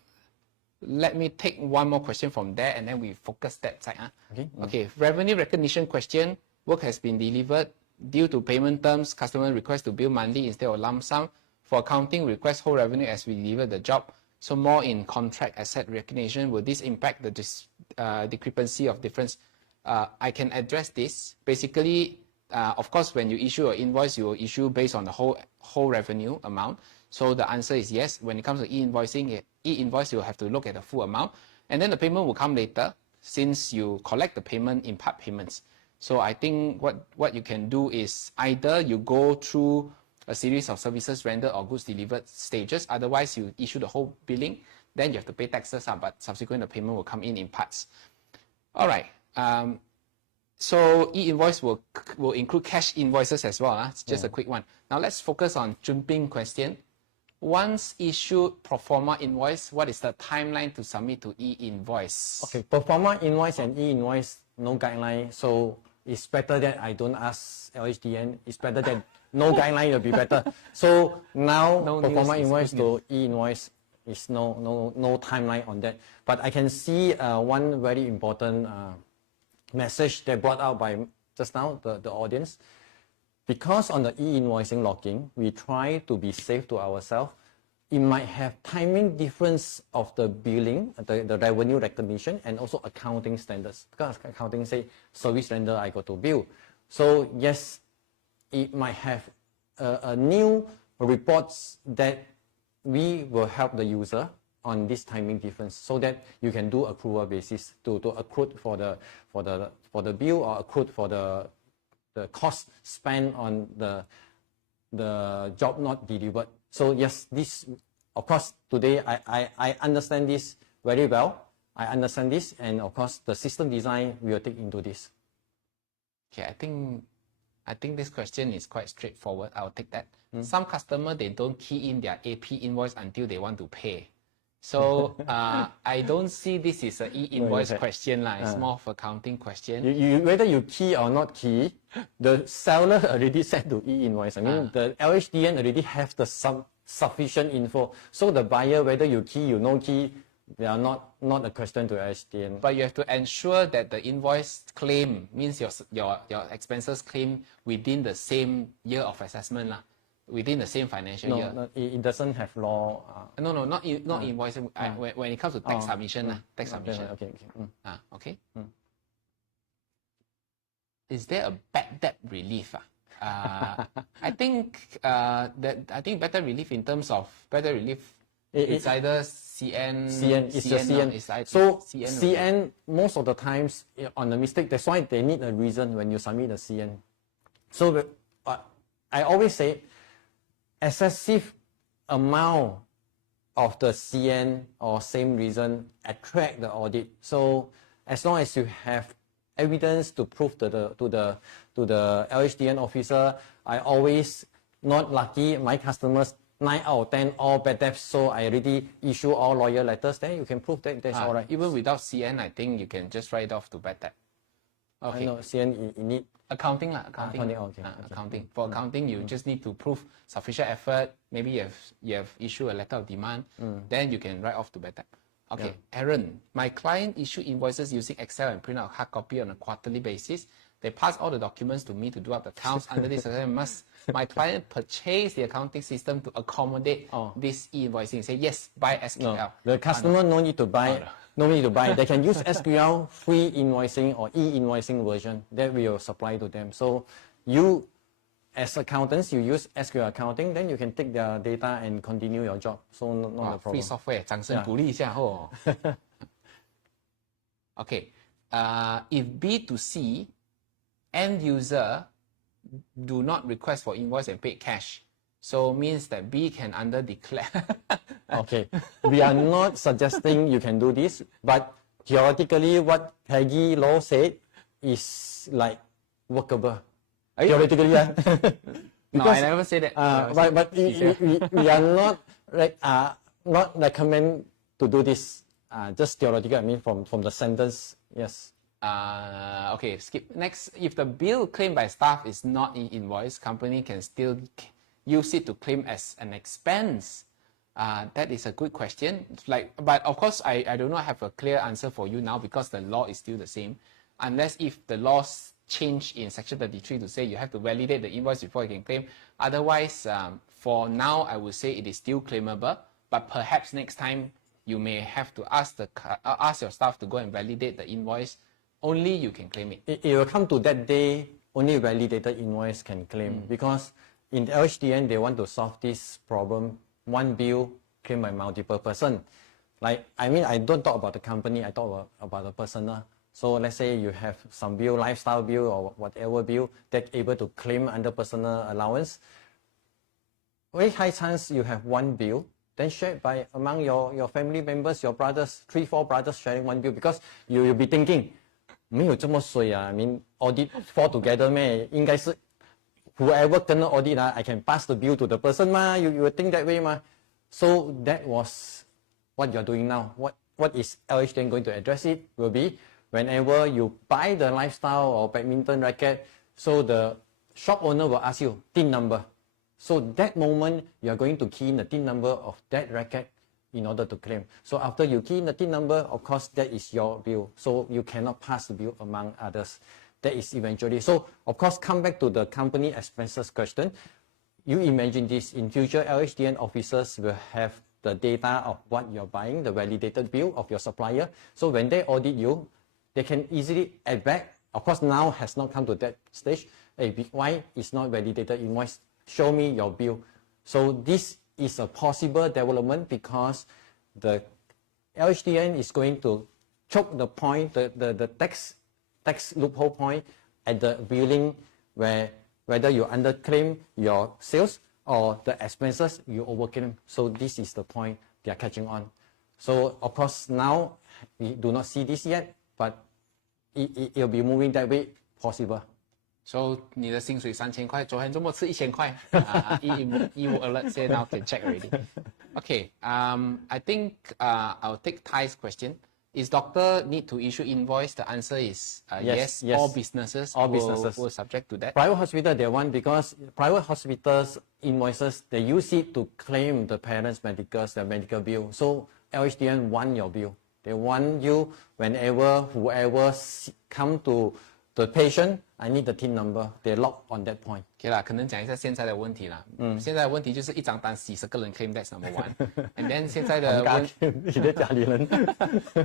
let me take one more question from there and then we focus that side. Okay. Okay, revenue recognition question. Work has been delivered. Due to payment terms, customer request to bill monthly instead of lump sum. For accounting, request whole revenue as we deliver the job. So more in contract asset recognition. Will this impact the discrepancy of difference? I can address this. Basically, of course, when you issue an invoice, you will issue based on the whole revenue amount. So the answer is yes. When it comes to e-invoicing, e-invoice, you'll have to look at the full amount. And then the payment will come later since you collect the payment in part payments. So I think what you can do is either you go through a series of services rendered or goods delivered stages. Otherwise, you issue the whole billing. Then you have to pay taxes, but subsequent the payment will come in parts. All right. So e-invoice will include cash invoices as well. It's just a quick one. Now let's focus on jumping question. Once issued pro forma invoice, what is the timeline to submit to e-invoice? Okay, pro forma invoice and e-invoice, no guideline. So it's better that I don't ask LHDN. It's better that no guideline will be better. So now pro forma invoice to e-invoice is no timeline on that. But I can see one very important message that brought out by just now the audience. Because on the e-invoicing logging, we try to be safe to ourselves. It might have timing difference of the billing, the revenue recognition, and also accounting standards. Because accounting say service render, I got to bill. So yes, it might have a new reports that we will help the user on this timing difference, so that you can do accrual basis to accrue for the bill or accrue for the cost spent on the job not delivered. So yes, this, of course, today I understand this very well. I understand this, and of course the system design will take into this. Okay, I think this question is quite straightforward. I'll take that. Some customer, they don't key in their AP invoice until they want to pay. So I don't see this is an e-invoice question. It's more of accounting question. Whether you key or not key, the seller already sent to e-invoice. I mean, the LHDN already have the sufficient info. So the buyer, whether you key, you no key, they are not a question to LHDN. But you have to ensure that the invoice claim means your expenses claim within the same year of assessment. Within the same financial year. No, it doesn't have law. No, not invoicing. When it comes to tax submission, tax submission. Okay. Okay. Is there a bad debt relief? I think better relief in terms of better relief. It's either CN. It's a CN. So CN most of the times on the mistake. That's why they need a reason when you submit the CN. So I always say, excessive amount of the CN or same reason attract the audit. So as long as you have evidence to prove to the LHDN officer, I always not lucky. My customers 9 out of 10 all bad debts. So I already issue all lawyer letters. Then you can prove that that's all right. Even without CN, I think you can just write off to bad debt. Okay. I know CN you need. Accounting. Accounting. For accounting, you just need to prove sufficient effort. Maybe you have issued a letter of demand. Then you can write off to bad debt. Okay, Aaron, my client issued invoices using Excel and print out hard copy on a quarterly basis. They pass all the documents to me to do up the counts. Under this, must my client purchase the accounting system to accommodate this e-invoicing? Say yes, buy SQL. No. The customer no need to buy. No need to buy. They can use SQL free invoicing or e-invoicing version that we will supply to them. So you, as accountants, you use SQL Accounting, then you can take their data and continue your job. So not a problem. Free software, 掌声鼓励一下吼。Okay, if B2C end user do not request for invoice and paid cash, So means that B can under declare. Okay, we are not suggesting you can do this, but theoretically what Peggy Law said is like workable. Theoretically, yeah. No, I never say that. But we are not not recommend to do this. Just theoretical. I mean, from the sentence, yes. Okay, skip. Next, if the bill claimed by staff is not e-invoice, company can still use it to claim as an expense. That is a good question. But of course, I do not have a clear answer for you now because the law is still the same, unless if the laws change in section 33 to say you have to validate the invoice before you can claim. Otherwise, for now, I would say it is still claimable, but perhaps next time you may have to ask your staff to go and validate the invoice. Only you can claim it. It will come to that day, only validated invoice can claim, because in the LHDN, they want to solve this problem, one bill claimed by multiple person. Like, I mean, I don't talk about the company, I talk about the personal. So let's say you have some bill, lifestyle bill or whatever bill that's able to claim under personal allowance. Very high chance you have one bill, then shared by among your family members, your brothers, 3-4 brothers sharing one bill, because you'll be thinking, 没有这么衰啊 I mean, audit fall together 咩？应该是 whoever gonna audit I can pass the bill to the person 嘛 you will think that way 嘛 So that was what you're doing now. What is LHDN going to address it will be whenever you buy the lifestyle or badminton racket, so the shop owner will ask you TIN number. So that moment you are going to key in the TIN number of that racket in order to claim. So after you key in the TIN number, of course that is your bill. So you cannot pass the bill among others. That is eventually. So of course come back to the company expenses question. You imagine this, in future LHDN officers will have the data of what you're buying, the validated bill of your supplier. So when they audit you, they can easily add back. Of course, now has not come to that stage. Hey, why is not validated invoice? Show me your bill. So this is a possible development because the LHDN is going to choke the point, the tax loophole point at the billing, where whether you underclaim your sales or the expenses you overclaim. So this is the point they are catching on. So of course now we do not see this yet, but it'll be moving that way possible. So 你的薪水3000块，昨天周末吃1000块。E-Invoicing alert say now can check already. Okay, I think I'll take Thai's question. Is doctor need to issue invoice? The answer is yes. All businesses will subject to that. Private hospital, they want, because private hospitals invoices, they use it to claim the parents' medicals, the medical bill. So LHDN want your bill. They want you whenever whoever come to the patient, I need the TIN number. They lock on that point. Okay 啦，可能讲一下现在的问题啦。现在的问题就是一张单几10个人 claim, that's number one. And then 现在的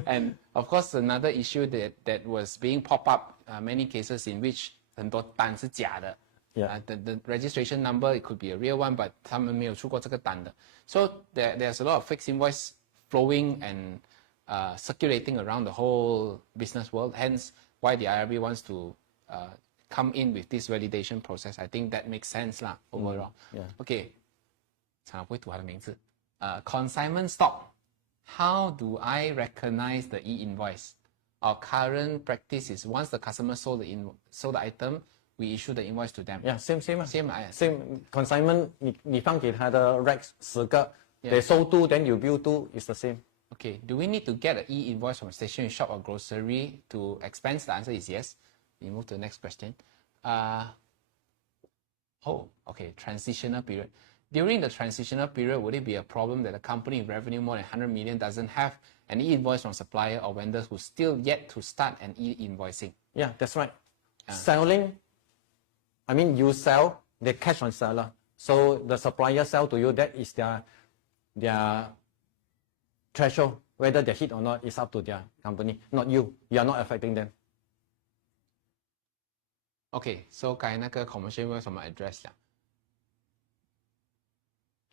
and of course another issue that was being pop up many cases in which 很多单是假的。The registration number, it could be a real one, but 他们没有出过这个单的。So there's a lot of fake invoice flowing and circulating around the whole business world. Hence why the IRB wants to come in with this validation process. I think that makes sense lah overall. Okay. 常不会读他的名字。Consignment stock. How do I recognize the e-invoice? Our current practice is once the customer sold the item, we issue the invoice to them. Yeah, same. Same. Consignment, 你放给他的 racks 10个 they sold 2, then you bill 2, it's the same. Okay, do we need to get an e-invoice from a stationery shop or grocery to expense? The answer is yes. We move to the next question. Okay, transitional period. During the transitional period, would it be a problem that a company with revenue more than 100 million doesn't have an e-invoice from supplier or vendors who still yet to start an e-invoicing? Yeah, that's right. Selling, I mean, you sell, they cash on seller. So the supplier sell to you, that is their threshold. Whether they hit or not is up to their company, not you. You are not affecting them. Okay, so 刚才那个 commercial invoice 我们 address 了。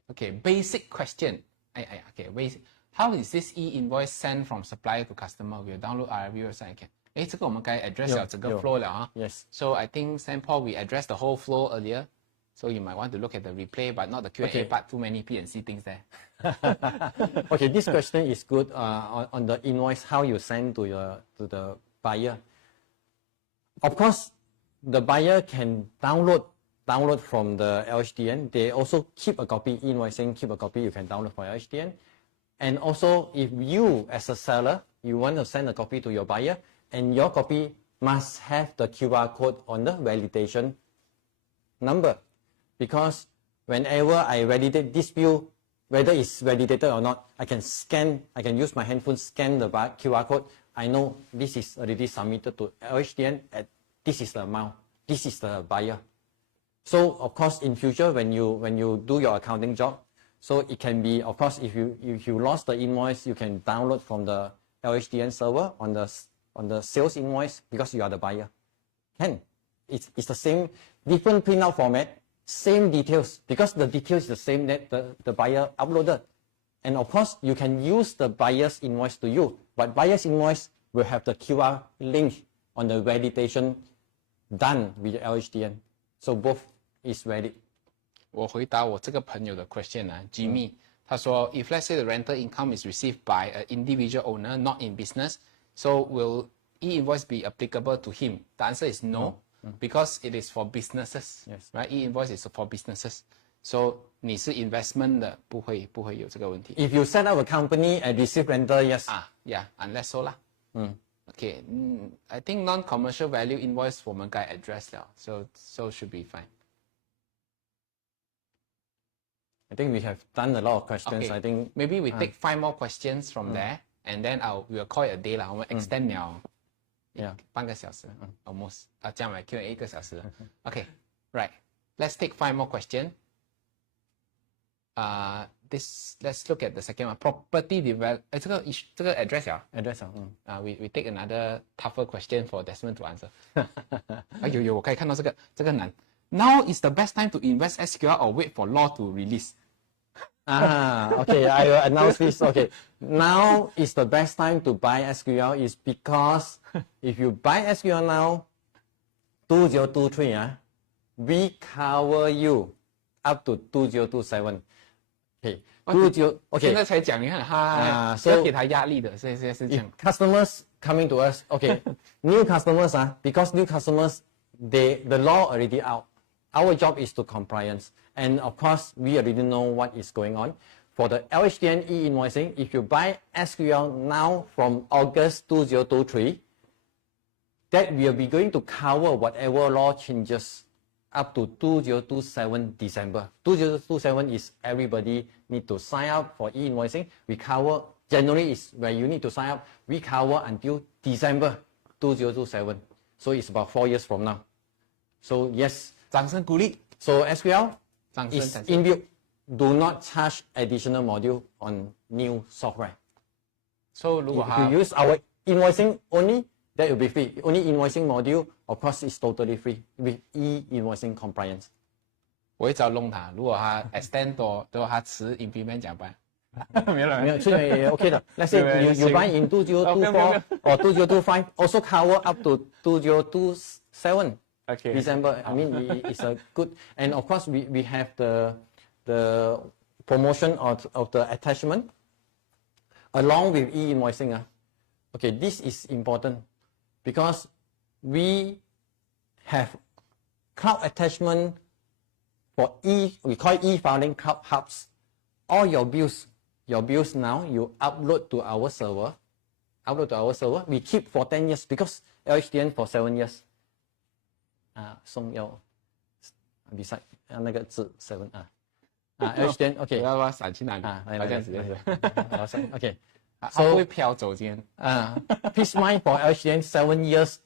Okay, basic question. Okay, basic. How is this e-invoice sent from supplier to customer? We'll download IRB website again. 这个我们该 address 了整个 flow 了啊。Yes. So I think Saint Paul, we addressed the whole flow earlier. So you might want to look at the replay, but not the Q&A part, too many P&C things there. Okay, this question is good on the invoice, how you send to the buyer. Of course, the buyer can download from the LHDN. They also keep a copy, E-Invoicing, keep a copy, you can download for LHDN. And also, if you, as a seller, you want to send a copy to your buyer, and your copy must have the QR code on the validation number. Because whenever I validate this bill, whether it's validated or not, I can use my handphone, scan the QR code. I know this is already submitted to LHDN, and this is the amount, this is the buyer. So of course, in future, when you do your accounting job, so it can be, of course, if you lost the invoice, you can download from the LHDN server on the sales invoice because you are the buyer. It's the same, different printout format, same details, because the details is the same that the buyer uploaded. And of course, you can use the buyer's invoice to you, but buyer's invoice will have the QR link on the validation done with LHDN. So both is valid. 我回答我这个朋友的 question 啊 ，Jimmy，他说 ，if let's say the rental income is received by an individual owner not in business, so will e-invoice be applicable to him? The answer is no, because it is for businesses. Yes. Right? E-invoice is for businesses. So 你是 investment 的，不会有这个问题。 If you set up a company and receive rental, yes. Yeah, unless so 啦。Okay, I think non-commercial value invoice 我们该 address 了 ，so should be fine. I think we have done a lot of questions. Okay. I think maybe we take 5 more questions from there, and then we'll call it a day 啦。我们 extend 了 半个小时 almost 这样来 Q&A 1个小时。Okay, right. Let's take 5 more questions. Let's look at the second one. Property develop. 这个 address 了 address. We take another tougher question for Desmond to answer. 我可以看到这个难。Now is the best time to invest SQL or wait for law to release? Okay, I will announce this. Okay, now is the best time to buy SQL is because if you buy SQL now, 2023, we cover you up to 2027. Okay, 20现在才讲，你看他要给他压力的，所以是这样。Customers coming to us, okay, new customers, because new customers, the law already out. Our job is to compliance. And of course, we already know what is going on. For the LHDN e-invoicing, if you buy SQL now from August 2023, that will be going to cover whatever law changes up to 2027 December. 2027 is everybody need to sign up for e-invoicing. We cover, January is where you need to sign up. We cover until December 2027. So it's about 4 years from now. So yes. 掌声鼓励。 So SQL is inbuilt. Do not charge additional module on new software. So 如果 if you use our invoicing only, that will be free. Only invoicing module, of course, is totally free with e-invoicing compliance. 我会找弄他，如果他 extend 多，如果他迟 implement 怎么办？没有，所以 OK 的。Let's say you buy in 2024 or 2025, also cover up to 2027. Okay. December. I mean, it's a good, and of course we have the promotion of the attachment along with e-invoicing. Okay, this is important because we have cloud attachment for we call it e-filing cloud hubs. All your bills now you upload to our server. We keep for 10 years because LHDN for 7 years. 送要 beside 那个字 7 LHDN OK 不要闪去哪里来这样子OK so 会飘走先peace mind for LHDN 7 years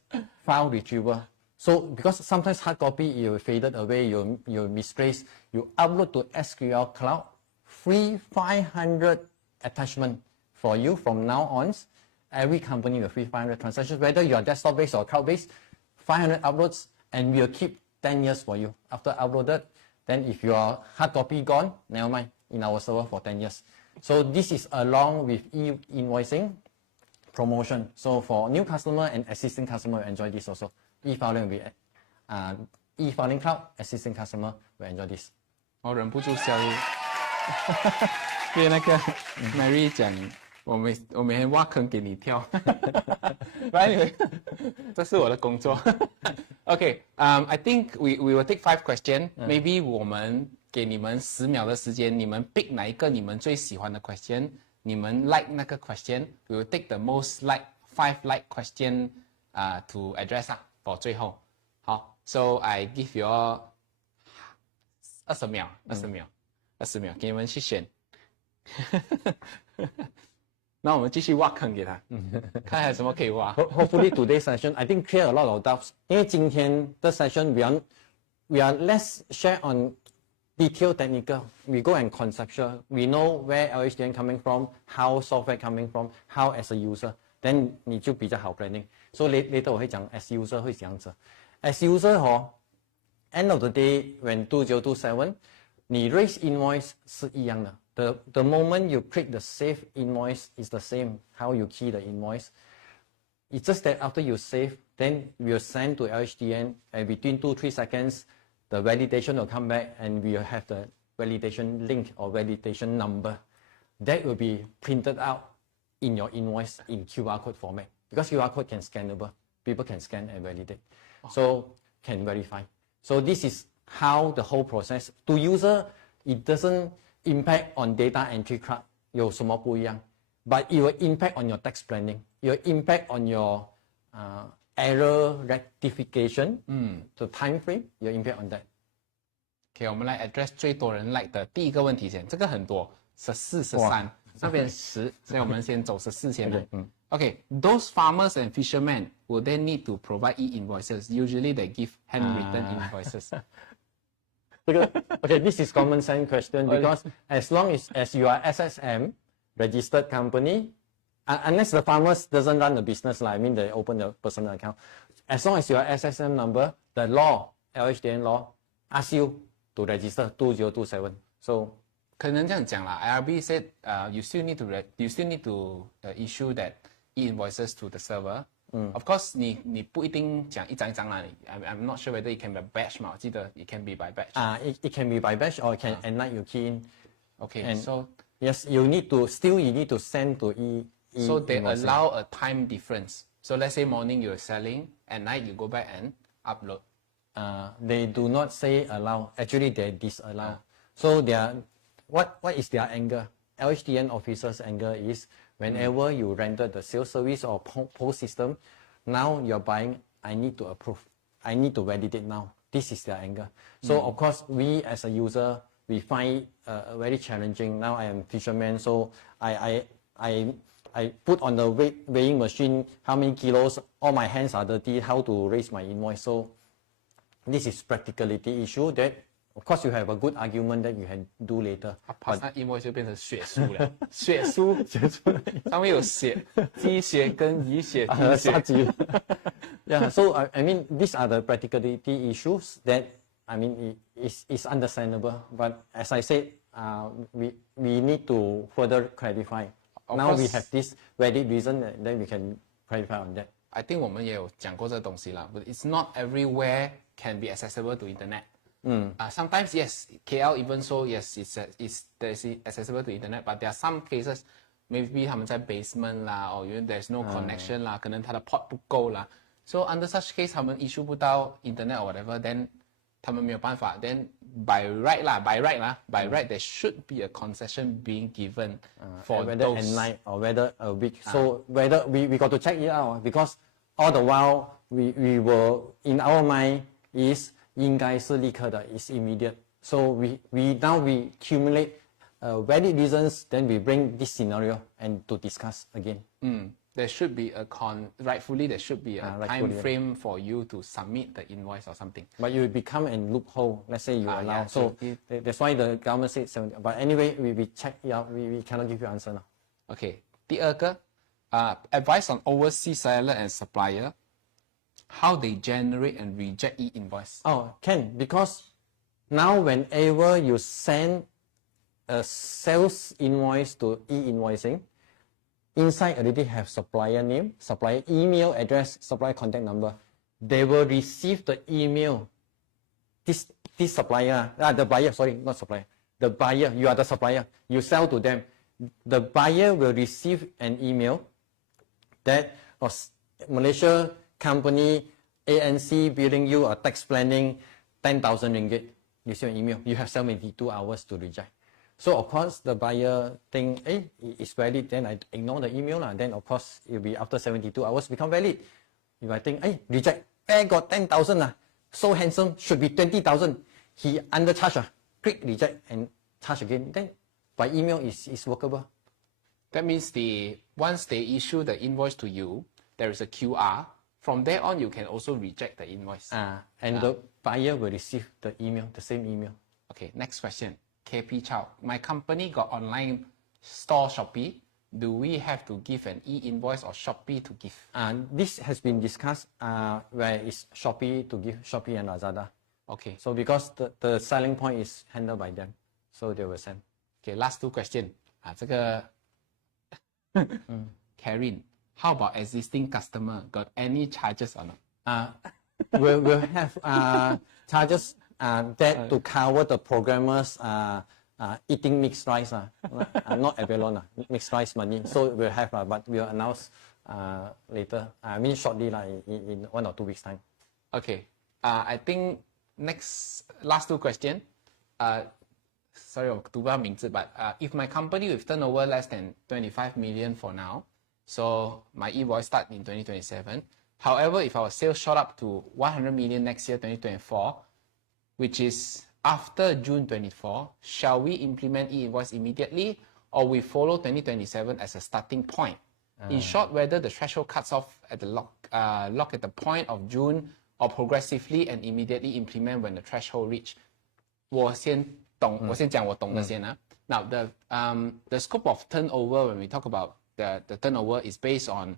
file retrieval. So because sometimes hard copy you faded away, you misplaced, you upload to SQL Cloud, free 500 attachment for you from now on. Every company will free 500 transactions, whether you are desktop based or cloud based, 500 uploads. And we'll keep 10 years for you. After uploaded, then if your hard copy gone, never mind, in our server for 10 years. So this is along with e-invoicing promotion. So for new customer and existing customer, enjoy this also. E-filing will be e-filing cloud, existing customer will enjoy this. 我忍不住笑，因为那个 Mary 讲，我每天挖坑给你跳。Anyway， 这是我的工作。Okay, I think we will take 5 questions. Maybe 我们给你们10秒的时间，你们 pick 哪一个你们最喜欢的 question， 你们 like 那个 question. We will take the most 5 like question to address for 最后。好 ，So I give you all 20秒，给你们去选。那我们继续挖坑给他，看还有什么可以挖。Hopefully today's session, I think clear a lot of doubts. 因为今天的 session we are less share on detail technical. We go and conceptual. We know where LHDN coming from, how software coming from, how as a user. Then 你就比较好 planning. So later 我会讲 as user 会这样子。As user end of the day when 2027, 你 raise invoice 是一样的。The moment you click the save invoice is the same how you key the invoice. It's just that after you save, then we'll send to LHDN and between 2-3 seconds, the validation will come back and we'll have the validation link or validation number. That will be printed out in your invoice in QR code format because QR code can scannable. People can scan and validate. So can verify. So this is how the whole process to user, it doesn't impact on data entry cloud 有什么不一样 but it will impact on your tax planning, it will impact on your error rectification, the time frame, it will impact on that. OK， 我们来 address 最多人 like 的第一个问题先，这个很多14、13，那边10，所以我们先走14先来。Okay, those farmers and fishermen will then need to provide e-invoices. Usually they give handwritten invoices. Okay, this is common sense question because as long as you are SSM, registered company, unless the farmers doesn't run the business, I mean they open the personal account, as long as you are SSM number, the law, LHDN law, asks you to register 2027. So 可能这样讲啦 IRB said you still need to issue that e-invoices to the server. Of course, 你不一定讲一张一张啦。I'm not sure whether it can be a batch 嘛，我记得 it can be by batch. It can be by batch or it can at night you key in. Okay, and so yes, you need to send to So they allow a time difference. So let's say morning you're selling, at night you go back and upload. They do not say allow. Actually, they disallow. So what is their anger? LHDN officers' anger is whenever you render the sales service or post system, now you're buying, I need to approve. I need to validate now. This is their anger. So of course, we as a user, we find very challenging. Now I am fisherman, so I put on the weighing machine how many kilos, all my hands are dirty, how to raise my invoice. So this is practicality issue that of course you have a good argument that you can do later. 爬上 invoice 就变成血书了，血书上面有血，鸡血跟鱼血、杀鸡。Yeah, so I mean these are the practicality issues that I mean is understandable. But as I said, we need to further clarify. Now we have this valid reason that we can clarify on that. I think 我们也有讲过这个东西啦， but it's not everywhere can be accessible to internet. Sometimes yes, KL even so yes, it's accessible to internet, but there are some cases maybe 他们在 basement 啦， or there's no connection 啦， 可能它的 port 不够啦。So under such case 他们 issue 不到 internet or whatever, then 他们没有办法。Then by right there should be a concession being given for whether those. at night or whether a week. So whether we got to check it out because all the while we were in our mind is 应该是立刻的 is immediate. So we accumulate valid reasons, then we bring this scenario and to discuss again. There should be rightfully there should be a time frame for you to submit the invoice or something. But you become a loophole. Let's say you allow. Yeah, so that's why the government said 70. But anyway, we check it out. We cannot give you answer now. Okay. 第二个 advice on overseas seller and supplier, how they generate and reject e-invoice. Oh, can, because now whenever you send a sales invoice to e-invoicing, inside already have supplier name, supplier email address, supplier contact number. They will receive the email this supplier, the buyer, sorry, not supplier, the buyer, you are the supplier, you sell to them. The buyer will receive an email that Malaysia company ANC billing you a tax planning 10,000 ringgit. You see an email, you have 72 hours to reject. So of course the buyer think, hey, it's valid, then I ignore the email, then of course it will be after 72 hours become valid. If I think, hey, reject, hey, got 10,000, so handsome, should be 20,000. He undercharge, click reject and charge again. Then by email is workable. That means once they issue the invoice to you, there is a QR. From there on, you can also reject the invoice. And the buyer will receive the email, the same email. Okay, next question. KP Chow. My company got online store Shopee. Do we have to give an e-invoice or Shopee to give? This has been discussed where it's Shopee to give, Shopee and Lazada. Okay. So because the selling point is handled by them, so they will send. Okay, last two questions. 这个 Karen, how about existing customer? Got any charges or not? We'll have charges that to cover the programmers eating mixed rice, not abalone, mixed rice money. So we'll have, but we'll announce later. I mean shortly, in 1 or 2 weeks time. Okay. I think last two questions. Sorry, 我读不到名字, but if my company with turnover less than 25 million for now, so my invoice start in 2027. However, if our sales shot up to 100 million next year, 2024, which is after June 24, shall we implement e-invoice immediately or we follow 2027 as a starting point? In short, whether the threshold cuts off at the lock at the point of June or progressively and immediately implement when the threshold reach. 我先讲我懂的先. Now, the scope of turnover, when we talk about the turnover, is based on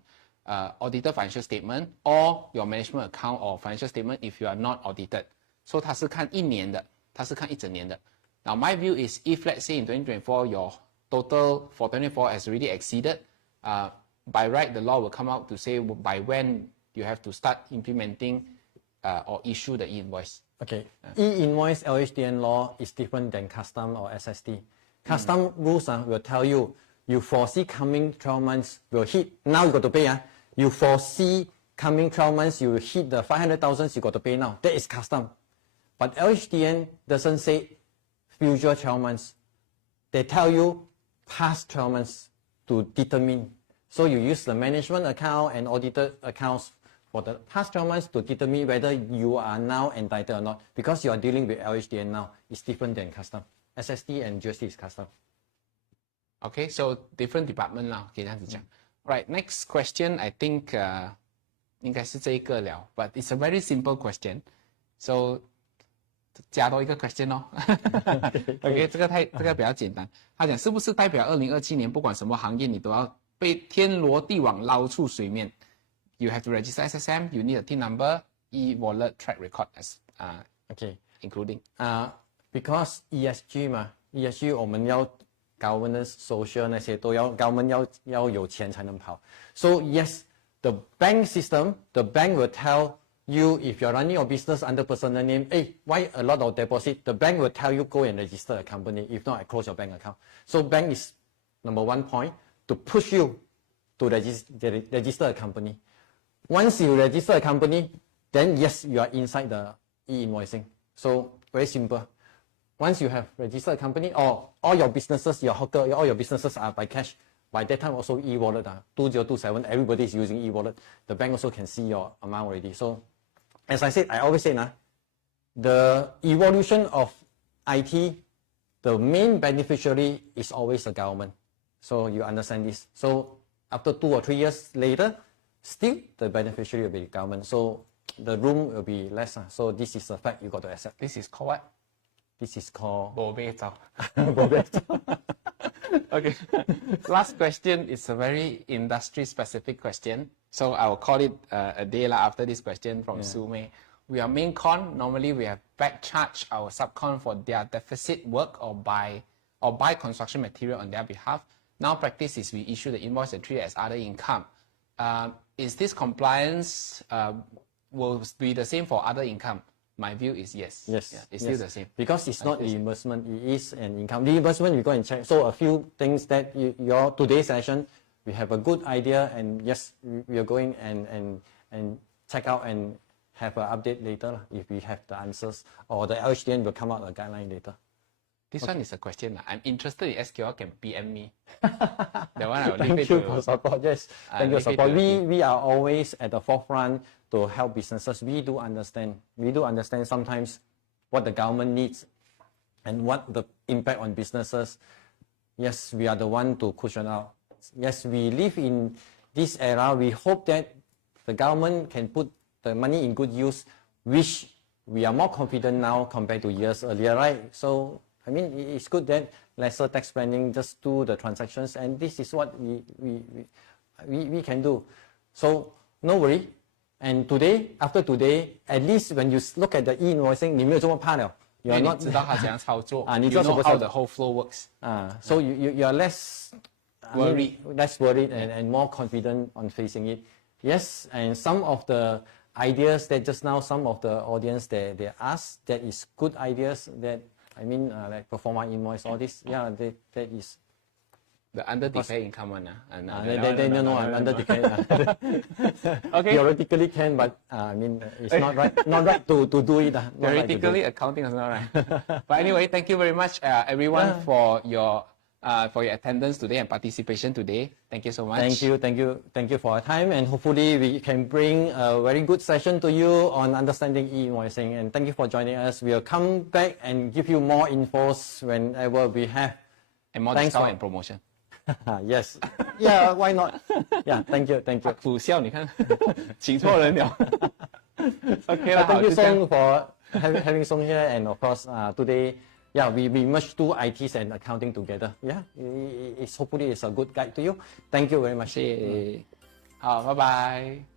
audited financial statement or your management account or financial statement if you are not audited. So 它是看一年的, 它是看一整年的. Now, my view is if let's say in 2024 your total for 2024 has already exceeded, by right the law will come out to say by when you have to start implementing or issue the e-invoice. Okay. E-invoice LHDN law is different than custom or SST. Custom rules will tell you, you foresee coming 12 months will hit, now you got to pay. You foresee coming 12 months you will hit the 500,000 you got to pay now. That is custom. But LHDN doesn't say future 12 months. They tell you past 12 months to determine. So you use the management account and audited accounts for the past 12 months to determine whether you are now entitled or not. Because you are dealing with LHDN now, it's different than custom. SST and GST is custom. Okay, so different department now. Okay, 这样子讲. Right, next question, I think 应该是这一个了, but it's a very simple question. So 加多一个 question 哦。OK， 这个比较简单。他讲是不是代表2027年不管什么行业你都要被天罗地网捞出水面 ？You have to register SSM, you need a TIN number, e-wallet, track record as including. Because ESG 嘛 ，ESG 我们要 governance, social 那些都要 government 要有钱才能跑。So yes, the bank system, the bank will tell you if you're running your business under personal name, hey, why a lot of deposit? The bank will tell you go and register a company. If not, I close your bank account. So bank is number one point to push you to register a company. Once you register a company, then yes, you are inside the e-invoicing. So very simple. Once you have registered a company, or all your businesses, your hawker, all your businesses are by cash. By that time also e-wallet, 2027, everybody is using e-wallet. The bank also can see your amount already. So as I said, I always say, the evolution of IT, the main beneficiary is always the government. So you understand this. So after 2 or 3 years later, still the beneficiary will be the government. So the room will be less. So this is a fact you got to accept. This is called what? This is called... Okay. Last question is a very industry-specific question. So I will call it a day after this question from Sume. We are main con. Normally we have back charge our subcon for their deficit work or buy construction material on their behalf. Now practice is we issue the invoice and treat it as other income. Is this compliance will be the same for other income? My view is yes. Yes. Yeah, it's still the same. Because it's not reimbursement, it is an income. Reimbursement, we go and check. So a few things that your today's session, we have a good idea, and yes, we are going and check out and have an update later if we have the answers, or the LHDN will come out a guideline later. This one is a question. I'm interested in SQL, can PM me. That one I will leave it Thank you to for support. Yes, thank you for support. We are always at the forefront to help businesses. We do understand sometimes what the government needs and what the impact on businesses. Yes, we are the one to cushion out. Yes, we live in this era. We hope that the government can put the money in good use, which we are more confident now compared to years earlier, right? So, I mean, it's good that lesser tax planning, just do the transactions, and this is what we can do. So, no worry. And today, after today, at least when you look at the e-invoicing, 你没有这么怕了. You're not 知道它怎样操作. You know how the whole flow works. So you're less worried, and more confident on facing it. Yes, and some of the ideas that just now some of the audience they asked, that is good ideas that, I mean, like performa invoice, all this, yeah, that is. The under-declared income one. No, I'm under-declared. Okay. Theoretically can, but I mean, it's not right to do it. Theoretically, accounting is not right. But anyway, thank you very much, everyone, for your attendance today and participation today. Thank you so much. Thank you for your time, and hopefully we can bring a very good session to you on understanding e-invoicing. And thank you for joining us. We'll come back and give you more infos whenever we have. And more discount and promotion. Yes. Yeah, why not? Yeah, thank you. 苦笑，你看，请错人了。Okay, thank you Song for having Song here, and of course today, yeah, we merged two ITs and accounting together. Yeah, hopefully it's a good guide to you. Thank you very much. 好，拜拜。